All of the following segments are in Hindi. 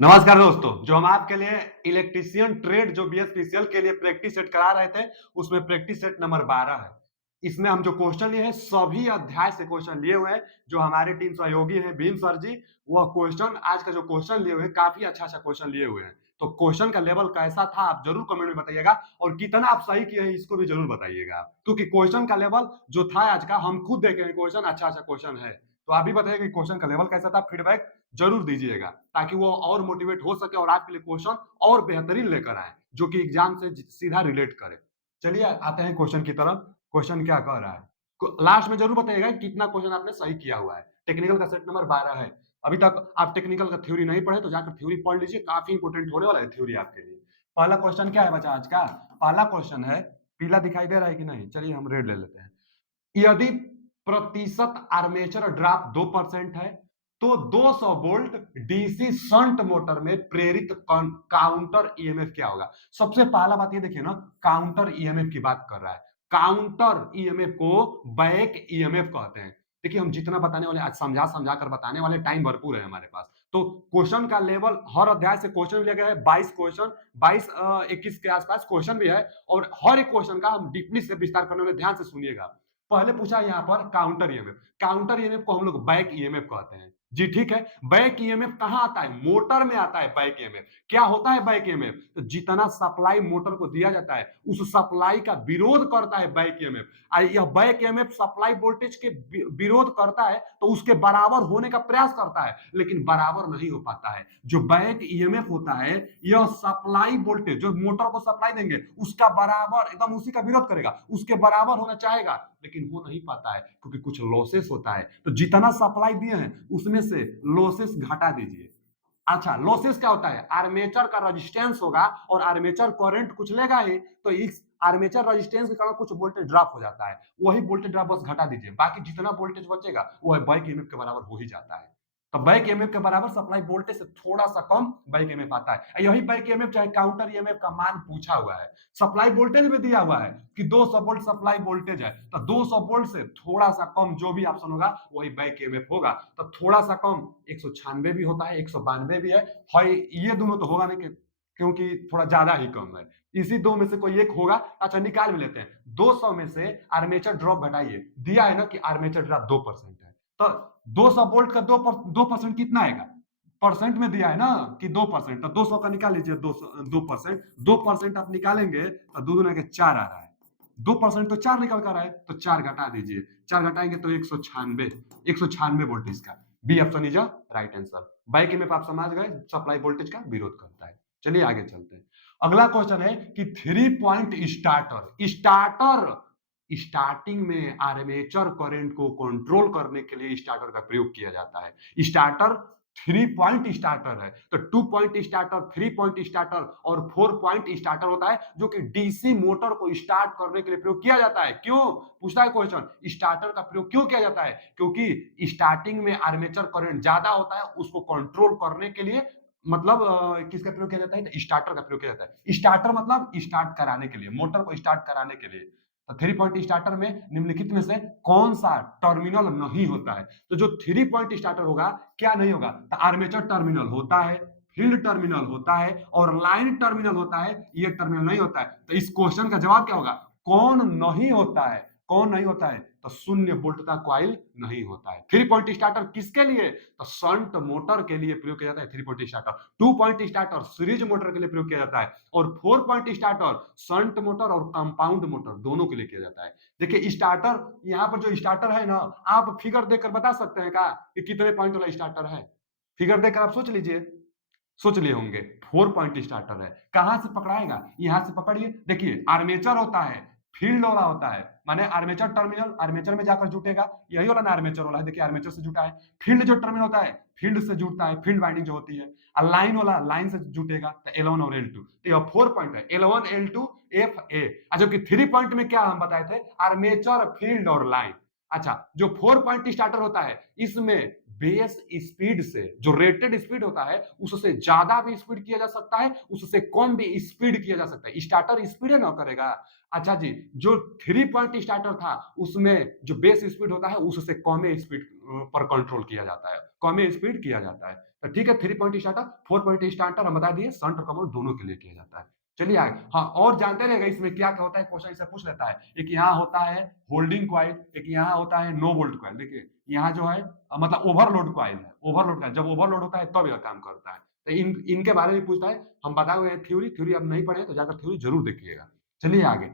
नमस्कार दोस्तों, जो हम आपके लिए इलेक्ट्रीशियन ट्रेड जो बीएसपीसीएल के लिए प्रैक्टिस सेट करा रहे थे, उसमें प्रैक्टिस सेट नंबर 12 है। इसमें हम जो क्वेश्चन लिए हैं, सभी अध्याय से क्वेश्चन लिए हुए हैं। जो हमारे टीम सहयोगी हैं भीम सर जी, वह क्वेश्चन आज का जो क्वेश्चन लिए हुए हैं, काफी अच्छा क्वेश्चन लिए हुए हैं। तो क्वेश्चन का लेवल कैसा था आप जरूर कमेंट में बताइएगा, और कितना आप सही किए हैं इसको भी जरूर बताइएगा, क्योंकि क्वेश्चन का लेवल जो था आज का, हम खुद देखेंगे क्वेश्चन अच्छा क्वेश्चन है। तो आप भी बताइएगा कि क्वेश्चन का लेवल कैसा था, फीडबैक जरूर दीजिएगा, ताकि वो और मोटिवेट हो सके और आपके लिए क्वेश्चन और बेहतरीन लेकर आए, जो कि एग्जाम से सीधा रिलेट करे। चलिए आते हैं क्वेश्चन की तरफ। क्वेश्चन क्या कह रहा है, लास्ट में जरूर बताइएगा कितना क्वेश्चन आपने सही किया हुआ है। टेक्निकल का सेट नंबर 12 है। अभी तक आप टेक्निकल का थ्योरी नहीं पढ़े तो जाकर थ्योरी पढ़ लीजिए, काफी इंपोर्टेंट होने वाला है थ्योरी आपके लिए। पहला क्वेश्चन क्या है बच्चा आज का? पहला क्वेश्चन है, पीला दिखाई दे रहा है कि नहीं? चलिए हम रेड ले लेते हैं। यदि प्रतिशत आर्मेचर ड्रॉप 2% है, तो 200 वोल्ट डीसी शंट मोटर में प्रेरित काउंटर ईएमएफ क्या होगा? सबसे पहला बात ये देखिए ना, काउंटर ईएमएफ की बात कर रहा है। काउंटर ईएमएफ को बैक ईएमएफ कहते हैं। देखिए हम जितना बताने वाले, आज समझा समझा कर बताने वाले, टाइम भरपूर है हमारे पास। तो क्वेश्चन का लेवल, हर अध्याय से क्वेश्चन लिया गया है, 22 क्वेश्चन, 22-21 के आसपास क्वेश्चन भी है, और हर एक क्वेश्चन का हम डीपली से विस्तार करने वाले, ध्यान से सुनिएगा। पहले पूछा यहाँ पर काउंटर ईएमएफ। काउंटर ईएमएफ को हम लोग बैक ईएमएफ कहते हैं जी, ठीक है। बैक ईएमएफ कहां आता है? मोटर में आता है बैक ईएमएफ। क्या होता है बैक ईएमएफ? तो जितना सप्लाई मोटर को दिया जाता है, उस सप्लाई का विरोध करता है बैक ईएमएफ। यह बैक ईएमएफ सप्लाई वोल्टेज के विरोध करता है, तो उसके बराबर होने का प्रयास करता है, लेकिन बराबर नहीं हो पाता है। जो बैक ईएमएफ होता है, यह सप्लाई वोल्टेज जो मोटर को सप्लाई देंगे, उसका बराबर, एकदम उसी का विरोध करेगा, उसके बराबर होना चाहेगा, लेकिन हो नहीं पाता है, क्योंकि कुछ लॉसेस होता है। तो जितना सप्लाई दिए हैं उसमें से लॉसेस घटा दीजिए। अच्छा, लॉसेस क्या होता है? आर्मेचर का रेजिस्टेंस होगा, और आर्मेचर करंट कुछ लेगा ही, तो इस आर्मेचर रेजिस्टेंस के कारण कुछ वोल्टेज ड्रॉप हो जाता है। वही वोल्टेज ड्रॉप बस घटा दीजिए, बाकी जितना वोल्टेज बचेगा वो बैक ईएमएफ के बराबर हो ही जाता है। तो बैक ईएमएफ के बराबर सप्लाई वोल्टेज से थोड़ा सा कम बैक ईएमएफ आता है। यही बैक ईएमएफ चाहे काउंटर ईएमएफ का मान पूछा हुआ है। सप्लाई वोल्टेज में दिया हुआ है कि 200 वोल्ट सप्लाई वोल्टेज है, तो 200 वोल्ट से थोड़ा सा कम जो भी ऑप्शन होगा वही बैक ईएमएफ होगा। तो थोड़ा सा कम 196 भी होता है, 192 भी है। ये दोनों तो होगा नहीं, क्योंकि थोड़ा ज्यादा ही कम है। इसी दो में से कोई एक होगा। अच्छा, निकाल भी लेते हैं। 200 में से आर्मेचर ड्रॉप घटाइए। दिया है ना कि आर्मेचर ड्रॉप 2% है, तो 200 वोल्ट का 2% कितना आएगा? परसेंट में दिया है ना कि 2%, तो 200 का निकाल लीजिए। 2% 2% आप निकालेंगे तो 2 दूना के 4 आ रहा है। 2% तो 4 निकल कर आए, तो 4 घटा दीजिए। 4 घटाएंगे तो 196 वोल्टेज का। B option is right answer. Bike में आप समझ गए, सप्लाई वोल्टेज का विरोध करता है। चलिए आगे चलते हैं। अगला क्वेश्चन है कि 3 पॉइंट स्टार्टर स्टार्टिंग में आर्मेचर करंट को कंट्रोल करने के लिए स्टार्टर का प्रयोग किया जाता है। स्टार्टर 3 पॉइंट स्टार्टर है, तो 2 पॉइंट स्टार्टर, 3 पॉइंट स्टार्टर और 4 पॉइंट स्टार्टर होता है, जो कि डीसी मोटर को स्टार्ट करने के लिए प्रयोग किया जाता है। क्यों पूछता है क्वेश्चन, स्टार्टर का प्रयोग क्यों किया जाता है? क्योंकि स्टार्टिंग में आर्मेचर करंट ज्यादा होता है, उसको कंट्रोल करने के लिए, मतलब किसका प्रयोग किया जाता है? स्टार्टर का प्रयोग किया जाता है। स्टार्टर मतलब स्टार्ट कराने के लिए, मोटर को स्टार्ट कराने के लिए। तो 3 पॉइंट स्टार्टर में निम्नलिखित में से कौन सा टर्मिनल नहीं होता है? तो जो 3 पॉइंट स्टार्टर होगा, क्या नहीं होगा? तो आर्मेचर टर्मिनल होता है, फील्ड टर्मिनल होता है, और लाइन टर्मिनल होता है। ये टर्मिनल नहीं होता है। तो इस क्वेश्चन का जवाब क्या होगा? कौन नहीं होता है? कौन नहीं होता है? तो शून्य वोल्ट का कॉइल नहीं होता है। 3 पॉइंट स्टार्टर किसके लिए? तो शंट मोटर के लिए प्रयोग किया जाता है 3 point starter. 2 point starter series motor के लिए प्रयोग किया जाता है, और 4 पॉइंट स्टार्टर शंट मोटर और कंपाउंड मोटर दोनों के लिए किया जाता है। देखिए स्टार्टर, यहाँ पर जो स्टार्टर है ना, आप फिगर देखकर बता सकते हैं क्या कि कितने पॉइंट वाला स्टार्टर है? फिगर देखकर आप सोच लीजिए, सोच लिए होंगे। 4 पॉइंट स्टार्टर है। कहां से पकड़ाएगा? यहां से पकड़िए। देखिए आर्मेचर होता है, फील्ड वाला होता है, माने आर्मेचर टर्मिनल आर्मेचर में जाकर जुटेगा, यही वाला ना आर्मेचर वाला है। देखिए आर्मेचर से जुटा है। फील्ड जो टर्मिनल होता है, फील्ड से जुटता है, फील्ड वाइंडिंग जो होती है। और लाइन वाला लाइन से जुटेगा, तो L1 और L2। तो यह 4 पॉइंट है, L1 L2 FA। जबकि 3 पॉइंट में क्या हम बताए थे? आर्मेचर, फील्ड और लाइन। अच्छा, जो 4 पॉइंट स्टार्टर होता है, इसमें बेस स्पीड से, जो रेटेड स्पीड होता है, उससे ज्यादा भी स्पीड किया जा सकता है, उससे कम भी स्पीड किया जा सकता है। स्टार्टर स्पीड ना करेगा। अच्छा जी, जो 3 पॉइंट स्टार्टर था, उसमें जो बेस स्पीड होता है, उससे कम स्पीड पर कंट्रोल किया जाता है, कम स्पीड किया जाता है। तो ठीक है, 3 पॉइंट स्टार्टर, 4 पॉइंट स्टार्टर हम बता दिए, शंट और कंपाउंड दोनों के लिए किया जाता है। चलिए आगे, हाँ, और जानते रहेगा इसमें क्या क्या होता है, क्वेश्चन इससे पूछ लेता है। एक यहाँ होता है होल्डिंग कॉइल, एक यहाँ होता है नो वोल्ट कॉइल। देखिए यहाँ जो है मतलब ओवरलोड कॉइल है, ओवरलोड कॉइल जब ओवरलोड होता है तब यह काम करता है। तो इनके बारे में पूछता है, हम बताए हुए हैं थ्योरी, थ्योरी अब नहीं पढ़े तो जाकर थ्योरी जरूर देखिएगा। चलिए आगे,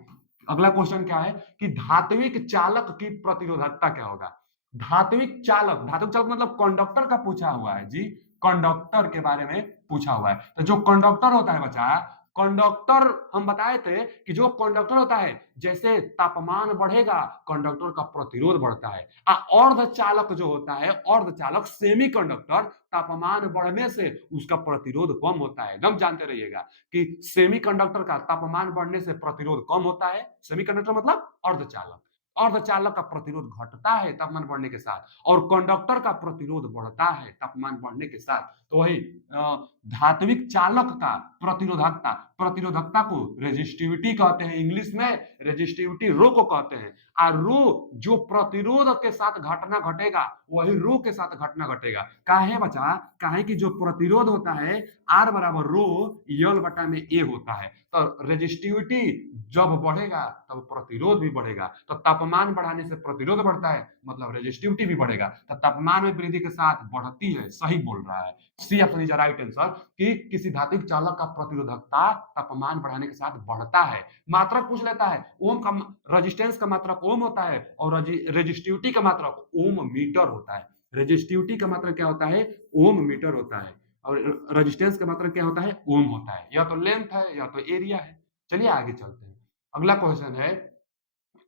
अगला क्वेश्चन क्या है कि धात्विक चालक की प्रतिरोधकता क्या होगा। धात्विक चालक, धात्विक चालक मतलब कंडक्टर का पूछा हुआ है जी, कंडक्टर के बारे में पूछा हुआ है। तो जो कंडक्टर होता है बच्चा, कंडक्टर हम बताए थे कि जो कंडक्टर होता है, जैसे तापमान बढ़ेगा कंडक्टर का प्रतिरोध बढ़ता है। अर्धचालक जो होता है, अर्धचालक सेमी कंडक्टर, तापमान बढ़ने से उसका प्रतिरोध कम होता है। एकदम जानते रहिएगा कि सेमी कंडक्टर का तापमान बढ़ने से प्रतिरोध कम होता है। सेमी कंडक्टर मतलब अर्धचालक, अर्धचालक का प्रतिरोध घटता है तापमान बढ़ने के साथ, और कंडक्टर का प्रतिरोध बढ़ता है तापमान बढ़ने के साथ। तो वही धात्विक चालक का प्रतिरोधकता, प्रतिरोधकता को रेजिस्टिविटी कहते हैं, इंग्लिश में रेजिस्टिविटी रो को कहते हैं। और रो जो प्रतिरोध के साथ घटना घटेगा वही रो के साथ घटना घटेगा। काहे बचा, काहे कि जो प्रतिरोध होता है आर बराबर रो यल बटा में ए होता है। तो रेजिस्टिविटी जब बढ़ेगा तब प्रतिरोध भी बढ़ेगा। तो तापमान बढ़ाने से प्रतिरोध बढ़ता है, मतलब रेजिस्टिविटी भी बढ़ेगा। तो तापमान में वृद्धि के साथ बढ़ती है, सही बोल रहा है। C option is right answer कि किसी धात्विक चालक का प्रतिरोधकता तापमान बढ़ाने के साथ बढ़ता है। मात्रक पूछ लेता है, ओम का रेजिस्टेंस का मात्रक ओम होता है और रेजिस्टिविटी का मात्रक ओम मीटर होता है। रेजिस्टिविटी का मात्रक क्या होता है, ओम मीटर होता है, और रेजिस्टेंस का मात्रक क्या होता है, ओम होता है। या तो लेंथ है या तो एरिया है। चलिए आगे चलते हैं, अगला क्वेश्चन है,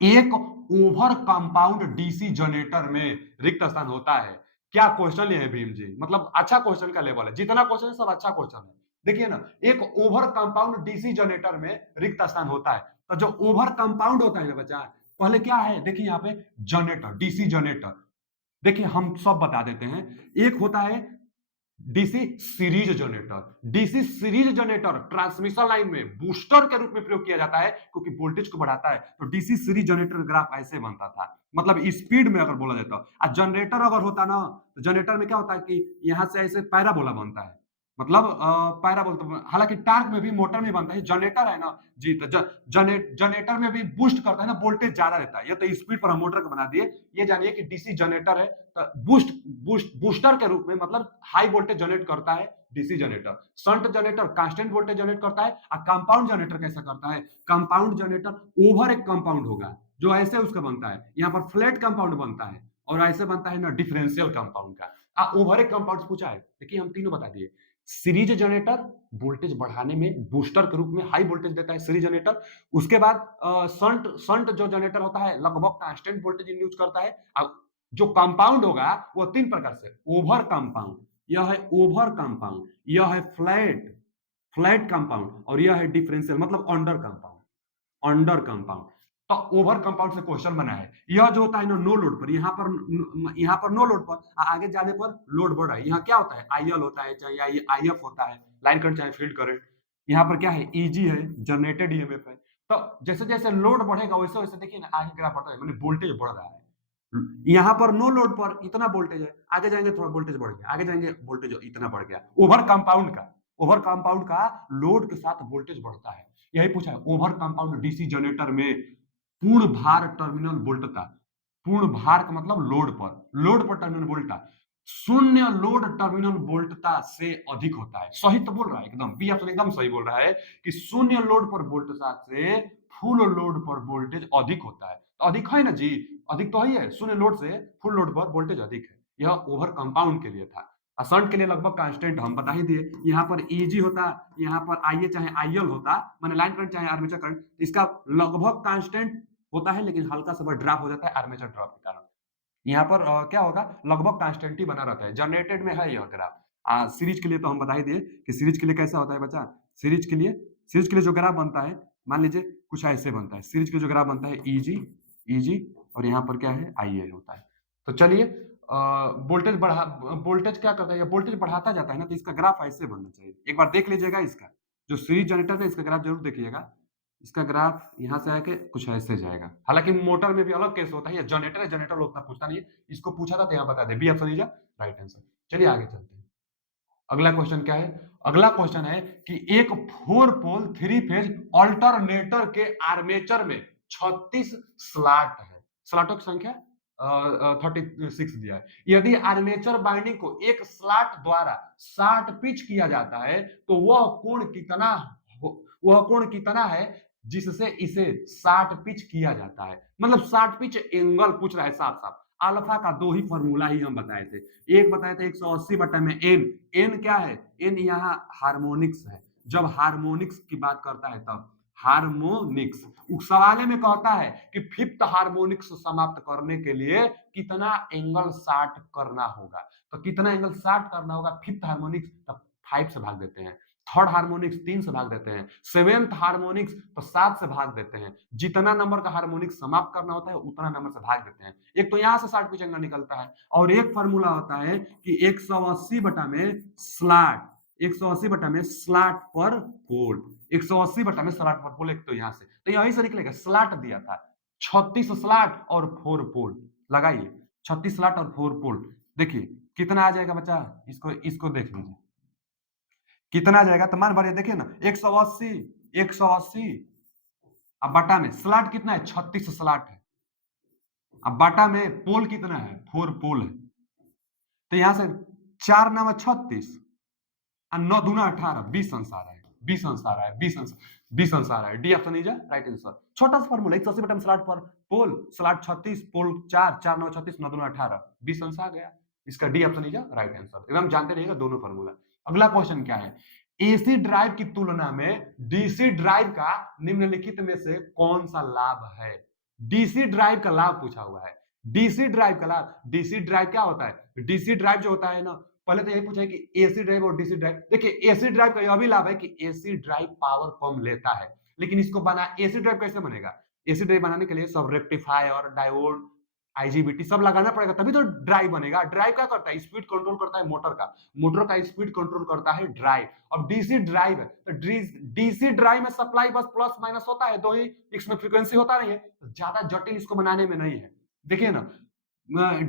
एक ओवर कंपाउंड डीसी जनरेटर में रिक्त स्थान होता है। क्या क्वेश्चन है भीम जी, मतलब अच्छा क्वेश्चन का लेवल है, जितना क्वेश्चन है सब अच्छा क्वेश्चन है। देखिए ना, एक ओवर कंपाउंड डीसी जनरेटर में रिक्त स्थान होता है। तो जो ओवर कंपाउंड होता है ना बच्चा, पहले क्या है देखिए यहाँ पे, जनरेटर, डीसी जनरेटर। देखिए हम सब बता देते हैं, एक होता है DC series generator. DC series generator transmission line में बूस्टर के रूप में प्रयोग किया जाता है क्योंकि वोल्टेज को बढ़ाता है। तो डीसी सीरीज जनरेटर ग्राफ ऐसे बनता था, मतलब स्पीड में अगर बोला जाता। और जनरेटर अगर होता ना, तो जनरेटर में क्या होता है कि यहां से ऐसे पैराबोला बनता है, मतलब पैराबोला। तो हालांकि टार्क में भी मोटर में बनता है, जनरेटर है ना जी। तो जनरेटर में भी बूस्ट करता है ना, वोल्टेज ज्यादा रहता है। ये तो स्पीड पर हम मोटर को बना दिए। ये जानिए कि डीसी जनरेटर है तो बूस्टर के रूप में, मतलब हाई वोल्टेज जनरेट करता है DC generator. Shunt generator constant voltage generate करता है। और कंपाउंड जनरेटर कैसा करता है, कंपाउंड जनरेटर ओवर एक कंपाउंड होगा जो ऐसे उसका बनता है, यहाँ पर फ्लैट कंपाउंड बनता है, और ऐसे बनता है ना डिफरेंशियल कंपाउंड का। ओवर एक कंपाउंड पूछा है, देखिए हम तीनों बता दिए। सीरीज जनरेटर वोल्टेज बढ़ाने में बूस्टर के रूप में हाई वोल्टेज देता है सीरीज जनरेटर। उसके बाद शंट शंट जो जनरेटर होता है लगभग कांस्टेंट वोल्टेज इंड्यूस करता है। जो कंपाउंड होगा वो तीन प्रकार से, ओवर कंपाउंड, यह है ओवर कंपाउंड, यह है फ्लैट फ्लैट कंपाउंड, और यह है डिफरेंशियल मतलब अंडर कंपाउंड, अंडर कंपाउंड। तो ओवर कंपाउंड से क्वेश्चन बना है। यह जो होता है ना नो लोड पर, यहाँ पर नो लोड पर, आगे जाने पर लोड बढ़ रहा है। यहाँ क्या होता है, आईएल होता है, चाहे आईएफ होता है, लाइन करंट चाहे फील्ड करंट। यहाँ पर क्या है, ईजी है, जनरेटेड ईएमएफ है। तो जैसे जैसे लोड बढ़ेगा वैसे वैसे देखिए ना आगे ग्राफ बढ़ता है, मतलब वोल्टेज बढ़ रहा है। यहाँ पर नो लोड पर इतना वोल्टेज है, आगे जाएंगे थोड़ा वोल्टेज बढ़ गया, आगे जाएंगे वोल्टेज इतना बढ़ गया। ओवर कंपाउंड का लोड के साथ वोल्टेज बढ़ता है। यही पूछा है, ओवर कंपाउंड डीसी जनरेटर में पूर्ण भार टर्मिनल वोल्टता, पूर्ण भार का मतलब लोड पर टर्मिनल वोल्टता शून्य लोड टर्मिनल वोल्टता से अधिक होता है। सही तो बोल रहा है एकदम, बी ऑप्शन एकदम सही बोल रहा है कि शून्य लोड पर वोल्टता से फुल लोड पर वोल्टेज अधिक होता है। तो अधिक है ना जी, अधिक तो है, शून्य लोड से फुल लोड पर वोल्टेज अधिक है। यह ओवर कंपाउंड के लिए था। शंट के लिए लगभग कांस्टेंट हम बता ही दिए। यहाँ पर ईजी होता, यहाँ पर आईए चाहे आईएल होता, माने लाइन करंट चाहे आर्मेचर करंट, इसका लगभग कांस्टेंट होता है, लेकिन हल्का सा ड्रॉप हो जाता है आर्मेचर ड्रॉप के कारण। यहाँ पर क्या होगा, लगभग कांस्टेंट ही बना रहता है। जनरेटेड में है यह ग्राफ। सीरीज के लिए तो हम बता ही दिए कि सीरीज के लिए कैसा होता है बच्चा। सीरीज के लिए जो ग्राफ बनता है, मान लीजिए कुछ ऐसे बनता है। सीरीज के जो ग्राफ बनता है ईजी, और यहाँ पर क्या है, आईए होता है। तो चलिए वोल्टेज क्या करता है, वोल्टेज बढ़ाता जाता है ना, तो इसका ग्राफ ऐसे बनना चाहिए। एक बार देख लीजिएगा इसका, जो सीरीज जनरेटर है इसका ग्राफ जरूर देखिएगा। इसका ग्राफ यहाँ से आके कुछ ऐसे जाएगा। हालांकि मोटर में भी अलग केस होता है, जनरेटर है, जनरेटर उतना पूछता नहीं है। इसको पूछा था तो यहाँ बता दे, B option is right answer. चलिए आगे चलते हैं। अगला क्वेश्चन क्या है? अगला क्वेश्चन है कि एक 4 पोल 3 फेज अल्टरनेटर के आर्मेचर में 36 स्लॉट है। स्लॉटों की संख्या 36 दिया है। यदि आर्मेचर बाइंडिंग को एक स्लॉट द्वारा 60 पिच किया जाता है तो वह कोण कितना है जिससे इसे 60 पिच किया जाता है? मतलब 60 पिच एंगल पूछ रहा है साफ साफ। अल्फा का दो ही फॉर्मूला ही हम बताए थे। एक बताए थे 180 बटा में एन। एन क्या है? एन यहाँ हार्मोनिक्स है। जब हार्मोनिक्स की बात करता है तब हार्मोनिक्स उस सवाले में कहता है कि फिफ्थ हार्मोनिक्स समाप्त करने के लिए कितना एंगल 60 करना होगा। तो कितना एंगल 60 करना होगा फिफ्थ हार्मोनिक्स? तब 5 से भाग देते हैं। थर्ड हार्मोनिक्स 3 से भाग देते हैं। सेवेंथ हार्मोनिक्स तो 7 से भाग देते हैं। जितना नंबर का हार्मोनिक्स समाप्त करना होता है उतना नंबर से भाग देते हैं। एक तो यहां से 60 पिच एंगल निकलता है और एक फॉर्मूला होता है कि 180 बटा में स्लॉट 180 बटा में स्लॉट पर पोल 180 बटा में स्लॉट पर पोल। एक तो यहां से तो यहीं से निकलेगा। स्लॉट दिया था 36 स्लॉट और 4 पोल। लगाइए 36 स्लॉट और 4 पोल। देखिए कितना आ जाएगा बच्चा? इसको इसको देख लीजिए कितना आ जाएगा। तो मान भरिए देखिए ना 180 180 अब बटा में स्लॉट कितना है? 36 स्लॉट है। अब बाटा में पोल कितना है? 4 पोल है। तो यहां से 4 नाम 36 और 9 दूना 18 20 अंश आ रहा है। 20 अंश आ रहा है। 20 अंश आ रहा है। D option is right answer. छोटा सा फॉर्मूला 180 बटा में स्लॉट पर पोल स्लॉट 36 पोल 4 4 9 36 9 दूना 18 20 अंश आ गया। इसका D option is right answer. एकदम जानते रहिएगा दोनों फॉर्मूला। अगला क्वेश्चन क्या है? एसी ड्राइव की तुलना में डीसी ड्राइव का निम्नलिखित में से कौन सा लाभ है? डीसी ड्राइव का लाभ पूछा हुआ है। डीसी ड्राइव का लाभ। डीसी ड्राइव क्या होता है? डीसी ड्राइव जो होता है ना, पहले तो यही पूछा है कि एसी ड्राइव और डीसी ड्राइव। देखिए एसी ड्राइव का यह भी लाभ है कि एसी ड्राइव पावर कम लेता है। लेकिन इसको बना एसी ड्राइव कैसे बनेगा? एसी ड्राइव बनाने के लिए सब रेक्टिफायर डायोड आईजीबीटी सब लगाना पड़ेगा तभी तो ड्राइव बनेगा। ड्राइव क्या करता है? स्पीड कंट्रोल करता है मोटर का। मोटर का स्पीड कंट्रोल करता है ड्राइव। अब डीसी ड्राइव है तो डीसी ड्राइव में सप्लाई बस प्लस माइनस होता है, दो ही इसमें फ्रीक्वेंसी होता नहीं है। तो ज्यादा जटिल इसको बनाने में नहीं है। देखिए ना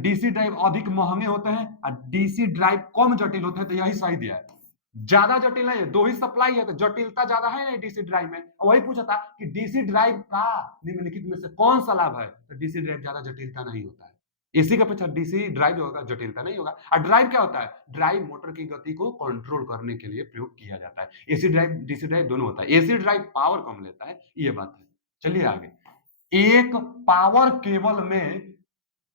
डीसी ड्राइव अधिक महंगे होते हैं और डीसी ड्राइव कम जटिल होते हैं। तो यही सही दिया है। ज्यादा जटिल नहीं है, दो ही सप्लाई है तो जटिलता ज्यादा है नहीं डीसी ड्राइव में। और वही पूछा था कि डीसी ड्राइव का निम्नलिखित में से कौन सा लाभ है? तो डीसी ड्राइव ज्यादा जटिलता नहीं होता है। एसी का पीछा डीसी ड्राइव जो होगा जटिलता नहीं होगा। और ड्राइव क्या होता है? ड्राइव मोटर की गति को कंट्रोल करने के लिए प्रयोग किया जाता है। एसी ड्राइव डीसी ड्राइव दोनों होता है। एसी ड्राइव पावर कम लेता है, ये बात है। चलिए आगे। एक पावर केबल में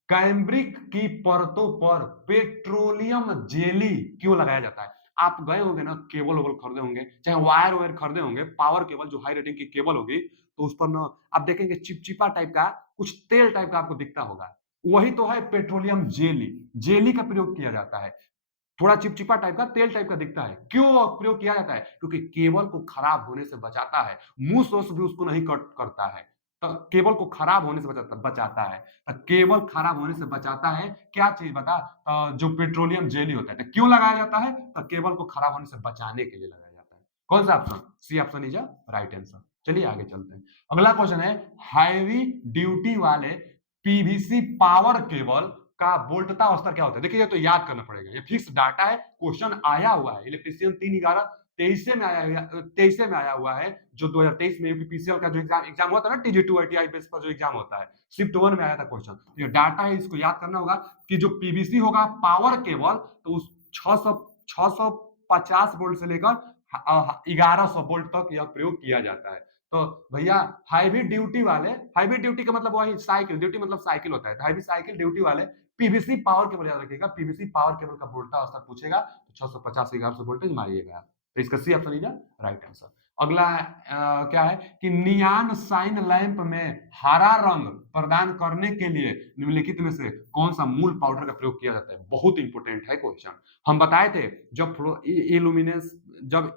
कैम्ब्रिक की परतों पर पेट्रोलियम जेली क्यों लगाया जाता है? आप गए होंगे ना केबल वेबल खरीदे होंगे, चाहे वायर वायर खरीदे होंगे, पावर केबल जो हाई रेटिंग की केबल होगी तो उस पर ना आप देखेंगे चिपचिपा टाइप का कुछ तेल टाइप का आपको दिखता होगा। वही तो है पेट्रोलियम जेली। जेली का प्रयोग किया जाता है। थोड़ा चिपचिपा टाइप का तेल टाइप का दिखता है। क्यों प्रयोग किया जाता है? क्योंकि केबल को खराब होने से बचाता है। मूस वूस भी उसको नहीं कट करता है। तो केबल को खराब होने से बचाता है। तो केबल खराब होने से बचाता है क्या चीज बता? जो पेट्रोलियम जेली होता है। तो क्यों लगाया जाता है? तो केबल को खराब होने से बचाने के लिए लगाया जाता है। कौन सा option? C option is right answer. चलिए आगे चलते हैं। अगला क्वेश्चन है हैवी ड्यूटी वाले पीवीसी पावर केबल का वोल्टता स्तर क्या होता है? देखिए ये तो याद करना पड़ेगा। ये फिक्स डाटा है। क्वेश्चन आया हुआ है इलेक्ट्रीशियन 3/11/23 में आया हुआ है। जो 2023 में यूपीपीसीएल का जो एग्जाम हुआ था ना टीजी2 आईटीआई बेस पर जो एग्जाम होता है शिफ्ट 1 में आया था क्वेश्चन। ये डाटा है, इसको याद करना होगा कि जो पीवीसी होगा पावर केबल तो उस 650 वोल्ट से लेकर 1100 वोल्ट तक यह प्रयोग किया जाता है। तो भैया हैवी ड्यूटी का मतलब वही साइकिल ड्यूटी मतलब साइकिल होता है। हैवी साइकिल ड्यूटी वाले पीवीसी पावर केबल याद रखिएगा। पीवीसी पावर केबल का वोल्टा स्तर पूछेगा तो 650 1100 वोल्टेज मारिएगा। तो इसका C option is right answer. अगला क्या है कि नियान साइन लैंप में हरा रंग प्रदान करने के लिए निम्नलिखित में से कौन सा मूल पाउडर का प्रयोग किया जाता है? बहुत इंपोर्टेंट है क्वेश्चन। हम बताए थे जब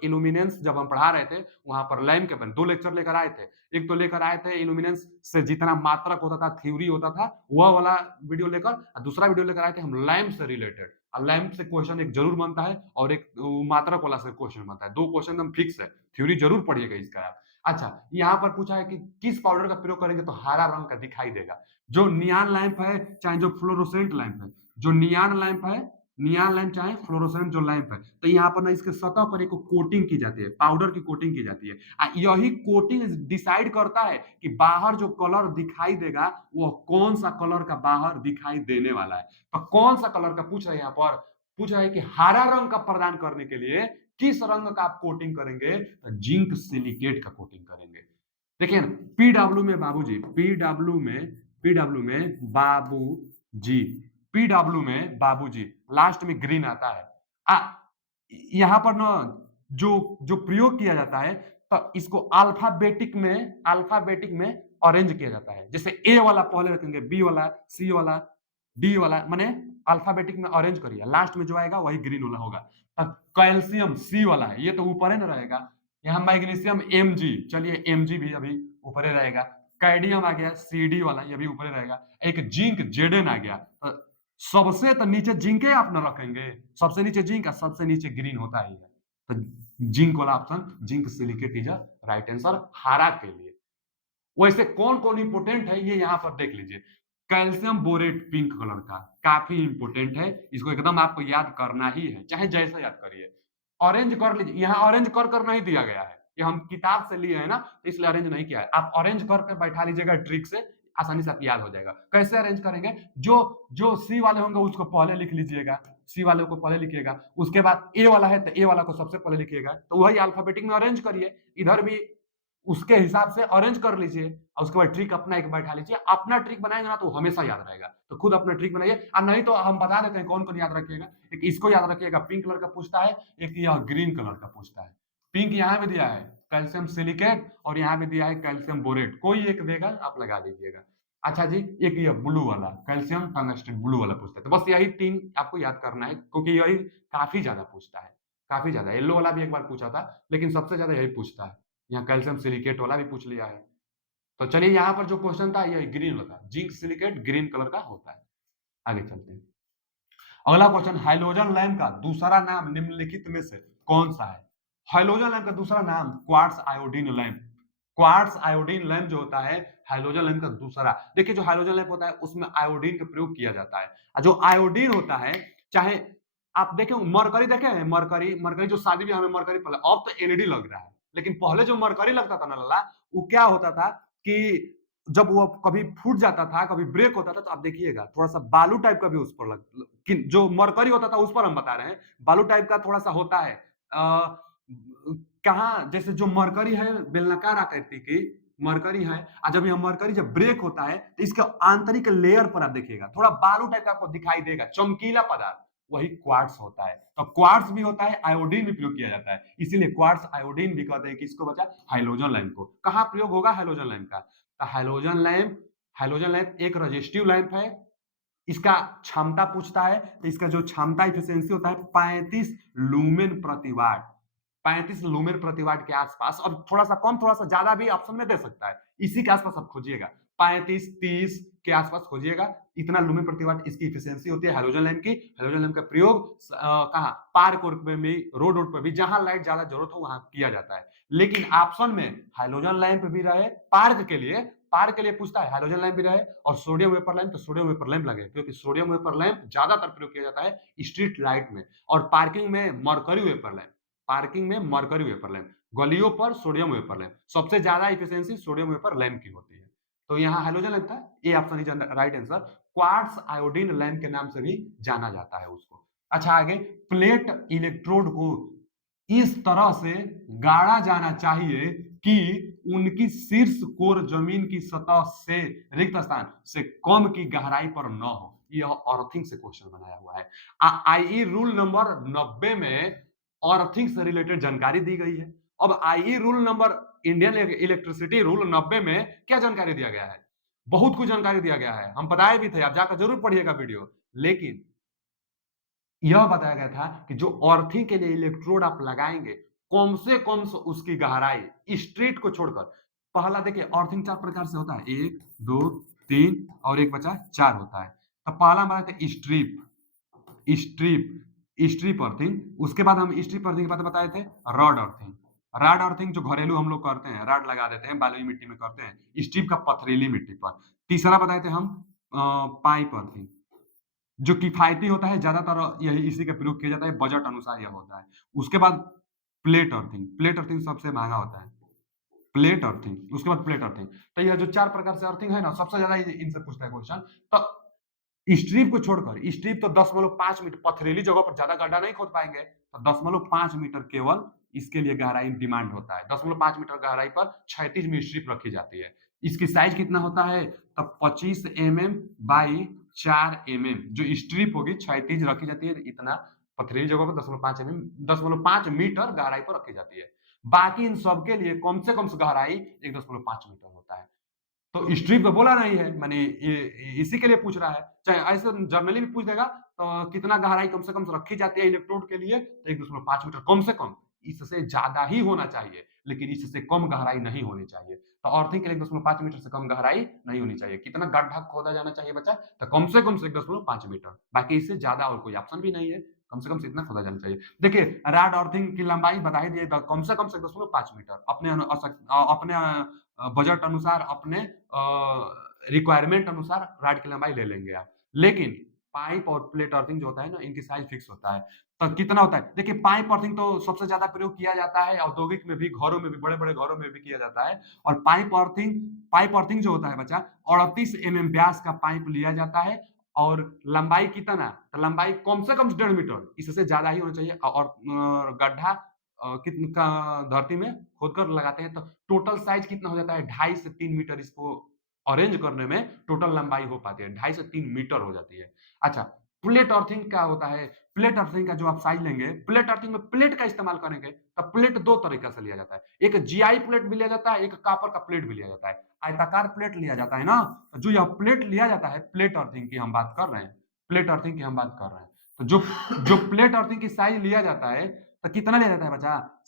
इल्यूमिनेंस जब हम पढ़ा रहे थे वहां पर लैंप के बन 2 लेक्चर लेकर आए थे। एक तो लेकर आए थे इल्यूमिनेंस से जितना मात्रक होता था थ्योरी होता था वह वाला वीडियो लेकर, और दूसरा वीडियो लेकर आए थे हम लैंप से रिलेटेड। और लैंप से क्वेश्चन एक जरूर बनता है और एक मात्रक वाला से क्वेश्चन बनता है। 2 क्वेश्चन एकदम फिक्स है। थ्योरी जरूर पढ़िएगा इसका आप। अच्छा यहाँ पर पूछा है कि किस पाउडर का प्रयोग करेंगे तो हरा रंग का दिखाई देगा। जो नियान लैंप है चाहे जो फ्लोरोसेंट लैंप है, जो नियान लैंप है नियॉन लैंप चाहे फ्लोरोसेंट जो लैंप है, तो यहाँ पर ना इसके सतह पर एक कोटिंग की जाती है, पाउडर की कोटिंग की जाती है। यही कोटिंग डिसाइड करता है कि बाहर जो कलर दिखाई देगा वो कौन सा कलर का बाहर दिखाई देने वाला है। तो कौन सा कलर का पूछ रहे हैं यहाँ पर, पूछ रहा है कि हरा रंग का प्रदान करने के लिए किस रंग का आप कोटिंग करेंगे, तो जिंक सिलिकेट का कोटिंग करेंगे। देखिए ना, पीडब्ल्यू में बाबूजी, पीडब्ल्यू में बाबूजी, पीडब्ल्यू में बाबूजी, लास्ट में ग्रीन आता है। यहाँ पर ना जो जो प्रयोग किया जाता है, तो इसको अल्फाबेटिक में अरेंज किया जाता है। जैसे ए वाला पहले रखेंगे, बी वाला, सी वाला, डी वाला, माने अल्फाबेटिक में अरेंज करिए, लास्ट में जो आएगा वही ग्रीन वाला होगा। कैल्शियम सी वाला है, ये तो ऊपर है ना रहेगा। यहाँ मैग्नीशियम Mg, चलिए Mg भी अभी ऊपर ही रहेगा। कैडियम आ गया CD वाला, ये भी ऊपर ही रहेगा। एक जिंक Zn आ गया, तो सबसे तो नीचे जिंक आप न रखेंगे, सबसे नीचे जिंक और सबसे नीचे ग्रीन होता ही है, तो जिंक वाला option, zinc silicate is right answer हरा के लिए। वैसे कौन कौन इंपोर्टेंट है ये यहाँ पर देख लीजिए। कैल्शियम बोरेट पिंक कलर का काफी इंपोर्टेंट है, इसको एकदम आपको याद करना ही है, चाहे जैसा याद करिए। ऑरेंज कर लीजिए, यहाँ ऑरेंज कर नहीं दिया गया है, ये हम किताब से लिए है ना, तो इसलिए अरेंज नहीं किया है। आप ऑरेंज कर बैठा लीजिएगा ट्रिक से, आसानी से आप याद हो जाएगा। कैसे अरेंज करेंगे, जो जो सी वाले होंगे उसको पहले लिख लीजिएगा, सी वाले को पहले लिखिएगा, उसके बाद ए वाला है तो ए वाला को सबसे पहले लिखिएगा, तो वही अल्फाबेटिक में अरेंज करिए। इधर भी उसके हिसाब से अरेंज कर लीजिए, और उसके बाद ट्रिक अपना एक बैठा लीजिए। अपना ट्रिक बनाएंगे ना तो हमेशा याद रहेगा, तो खुद अपना ट्रिक बनाइए। और नहीं तो हम बता देते हैं कौन कौन याद रखिएगा। एक इसको याद रखिएगा, पिंक कलर का पूछता है, एक यह ग्रीन कलर का पूछता है। पिंक यहाँ भी दिया है कैल्शियम सिलिकेट, और यहाँ भी दिया है कैल्शियम बोरेट, कोई एक देगा आप लगा दीजिएगा। अच्छा जी, एक ये ब्लू वाला कैल्शियम टंगस्टन ब्लू वाला पूछता है, तो बस यही 3 आपको याद करना है, क्योंकि यही काफी ज्यादा पूछता है, काफी ज्यादा। येलो वाला भी एक बार पूछा था, लेकिन सबसे ज्यादा यही पूछता है। यहाँ कैल्शियम सिलिकेट वाला भी पूछ लिया है। तो चलिए यहाँ पर जो क्वेश्चन था ये ग्रीन वाला था, जिंक सिलिकेट ग्रीन कलर का होता है। आगे चलते हैं। अगला क्वेश्चन, हाइड्रोजन लैंप का दूसरा नाम निम्नलिखित में से कौन सा है। हाइड्रोजन लैंप का दूसरा नाम quartz iodine lamp. Quartz iodine lamp जो होता है हाइड्रोजन लैंप का दूसरा। देखिए जो हाइड्रोजन लैंप होता है उसमें आयोडीन का प्रयोग किया जाता है। जो आयोडीन होता है, चाहे आप देखें मरकरी, देखे हैं मरकरी, मरकरी जो शादी ब्याह में मरकरी, पहले अब तो एलईडी लग रहा है, लेकिन पहले जो मरकरी लगता था ना लाला, वो क्या होता था कि जब वो कभी फूट जाता था, कभी ब्रेक होता था, तो आप देखिएगा थोड़ा सा बालू टाइप का भी उस पर जो मरकरी होता था उस पर हम बता रहे हैं, बालू टाइप का थोड़ा सा होता है। कहाँ, जैसे जो मरकरी है बेलनाकार आकृति की मरकरी है, और जब यह मरकरी जब ब्रेक होता है तो इसके आंतरिक लेयर पर आप देखिएगा थोड़ा बालू टाइप का आपको दिखाई देगा, चमकीला पदार्थ, वही क्वार्ट्स होता है। तो क्वार्ट्स भी होता है, आयोडीन भी प्रयोग किया जाता है, इसीलिए क्वार्ट्स आयोडीन भी कहते हैं। किसको बचा, हाइड्रोजन लैंप को। कहाँ प्रयोग होगा हाइड्रोजन लैंप का, तो हाइड्रोजन लैंप एक रजिस्टिव लैंप है। इसका क्षमता पूछता है, तो इसका जो क्षमता इफिशियंसी होता है 35 लूमेन प्रति वाट, 35 लूमेन प्रति वाट के आसपास। अब थोड़ा सा कम थोड़ा सा ज्यादा भी ऑप्शन में दे सकता है, इसी के आसपास आप खोजिएगा, 35-30 के आसपास खोजिएगा, इतना लूमेन प्रति वाट इसकी इफिशियंसी होती है हाइड्रोजन लैंप की। हाइड्रोजन लैंप का प्रयोग कहाँ, पार्क में भी, रोड पर भी, जहां लाइट ज्यादा जरूरत हो वहां किया जाता है। लेकिन ऑप्शन में हाइड्रोजन लैंप भी रहे, पार्क के लिए पूछता है, हाइड्रोजन लैंप भी रहे और सोडियम वेपर लैंप, तो सोडियम वेपर लैंप लगे, क्योंकि सोडियम वेपर लैंप ज्यादातर प्रयोग किया जाता है स्ट्रीट लाइट में। और पार्किंग में मरकरी वेपर लैंप, गलियों पर सोडियम वेपर लैंप, सबसे ज्यादा इफिशियंसी सोडियम वेपर लैंप की होती है। तो यहाँ हाइड्रोजन लैंप था, A option is right answer. Quartz iodine lamp के नाम से भी जाना जाता है उसको। अच्छा आगे, प्लेट इलेक्ट्रोड को इस तरह से गाड़ा जाना चाहिए कि उनकी शीर्ष कोर जमीन की सतह से रिक्त स्थान से कम की गहराई पर न हो। यह अर्थिंग से क्वेश्चन बनाया हुआ है। आईई रूल नंबर 90 में अर्थिंग से रिलेटेड जानकारी दी गई है। अब IE rule number, Indian electricity rule 90 में क्या जानकारी दिया गया है, बहुत कुछ जानकारी दिया गया है, हम बताए भी थे, आप जाकर जरूर पढ़िएगा वीडियो। लेकिन यह बताया गया था कि जो अर्थिंग के लिए इलेक्ट्रोड आप लगाएंगे, कम से कम उसकी गहराई स्ट्रीट को छोड़कर, पहला देखिए अर्थिंग 4 प्रकार से होता है, 1 2 3 और एक बचा 4 होता है। तो पहला हमारा था स्ट्रिप अर्थिंग। उसके बाद हम स्ट्रिप अर्थिंग के बाद बताए थे रॉड अर्थिंग जो घरेलू हम लोग करते हैं, रॉड लगा देते हैं, बालुई मिट्टी में करते हैं, स्ट्रिप का पथरीली मिट्टी पर। तीसरा बताए थे हम पाइप अर्थिंग, जो किफायती होता है ज्यादातर यही इसी का प्रयोग किया जाता है, बजट अनुसार यह होता है। उसके बाद प्लेट अर्थिंग, प्लेट अर्थिंग सबसे महंगा होता है। प्लेट अर्थिंग, उसके बाद प्लेट अर्थिंग। तो यह जो 4 प्रकार से अर्थिंग है ना, सबसे ज्यादा इनसे पूछता है क्वेश्चन। तो स्ट्रिप को छोड़कर, स्ट्रिप तो 10.5 मीटर, पथरीली जगह पर ज्यादा गड्ढा नहीं खोद पाएंगे, तो 10.5 मीटर केवल इसके लिए गहराई डिमांड होता है। 10.5 मीटर गहराई पर 36 में स्ट्रिप रखी जाती है। इसकी साइज कितना होता है, तब 25 mm बाई 4 mm जो स्ट्रिप होगी 36 रखी जाती है। इतना पथरीली जगह पर 10.5 मीटर गहराई पर रखी जाती है। बाकी इन सब के लिए कम से कम गहराई 1.5 मीटर होता है। तो स्ट्रिप तो बोला नहीं है, माने इसी के लिए पूछ रहा है। चाहे ऐसे जनरली भी पूछ देगा तो कितना गहराई कम से कम रखी जाती है इलेक्ट्रोड के लिए, तो 1.5 मीटर कम से कम। इससे ज्यादा ही होना चाहिए, लेकिन इससे कम गहराई नहीं होनी चाहिए। तो अर्थिंग के लिए 1.5 मीटर से कम गहराई नहीं होनी चाहिए। कितना गड्ढा खोदा जाना चाहिए बच्चा, तो कम से 1.5 मीटर। बाकी इससे ज्यादा और कोई ऑप्शन भी नहीं है, कम से कम इतना खोदा जाना चाहिए। देखिए रॉड अर्थिंग की लंबाई बता ही दिए, कम से कम 1.5 मीटर। अपने बजट अनुसार, अपने रिक्वायरमेंट अनुसार रॉड की लंबाई ले लेंगे आप। लेकिन पाइप और प्लेट अर्थिंग जो होता है ना, इनकी साइज फिक्स होता है। तो कितना होता है, देखिए पाइप अर्थिंग तो सबसे ज्यादा प्रयोग किया जाता है औद्योगिक में भी, घरों में भी, बड़े बड़े घरों में भी किया जाता है। और पाइप अर्थिंग जो होता है बच्चा, 38 mm व्यास का पाइप लिया जाता है। और लंबाई कितना, तो लंबाई कम से कम 1.5 मीटर, इससे ज्यादा ही होना चाहिए। और गड्ढा कितना धरती में खोदकर लगाते हैं, तो टोटल साइज कितना हो जाता है, 2.5 से 3 मीटर। इसको अरेंज करने में टोटल लंबाई हो पाती है 2.5 से 3 मीटर हो जाती है। अच्छा, प्लेट अर्थिंग क्या होता है, प्लेट अर्थिंग का जो आप साइज लेंगे, प्लेट अर्थिंग में प्लेट का इस्तेमाल करेंगे, तब प्लेट दो तरीका से लिया जाता है। एक जीआई प्लेट भी लिया जाता है, एक कॉपर का प्लेट भी लिया जाता है। आयताकार प्लेट लिया जाता है ना, तो जो यह प्लेट लिया जाता है, प्लेट अर्थिंग की हम बात कर रहे हैं, प्लेट अर्थिंग की हम बात कर रहे हैं। तो जो जो प्लेट अर्थिंग की साइज लिया जाता है, तो कितना लिया जाता है बच्चा,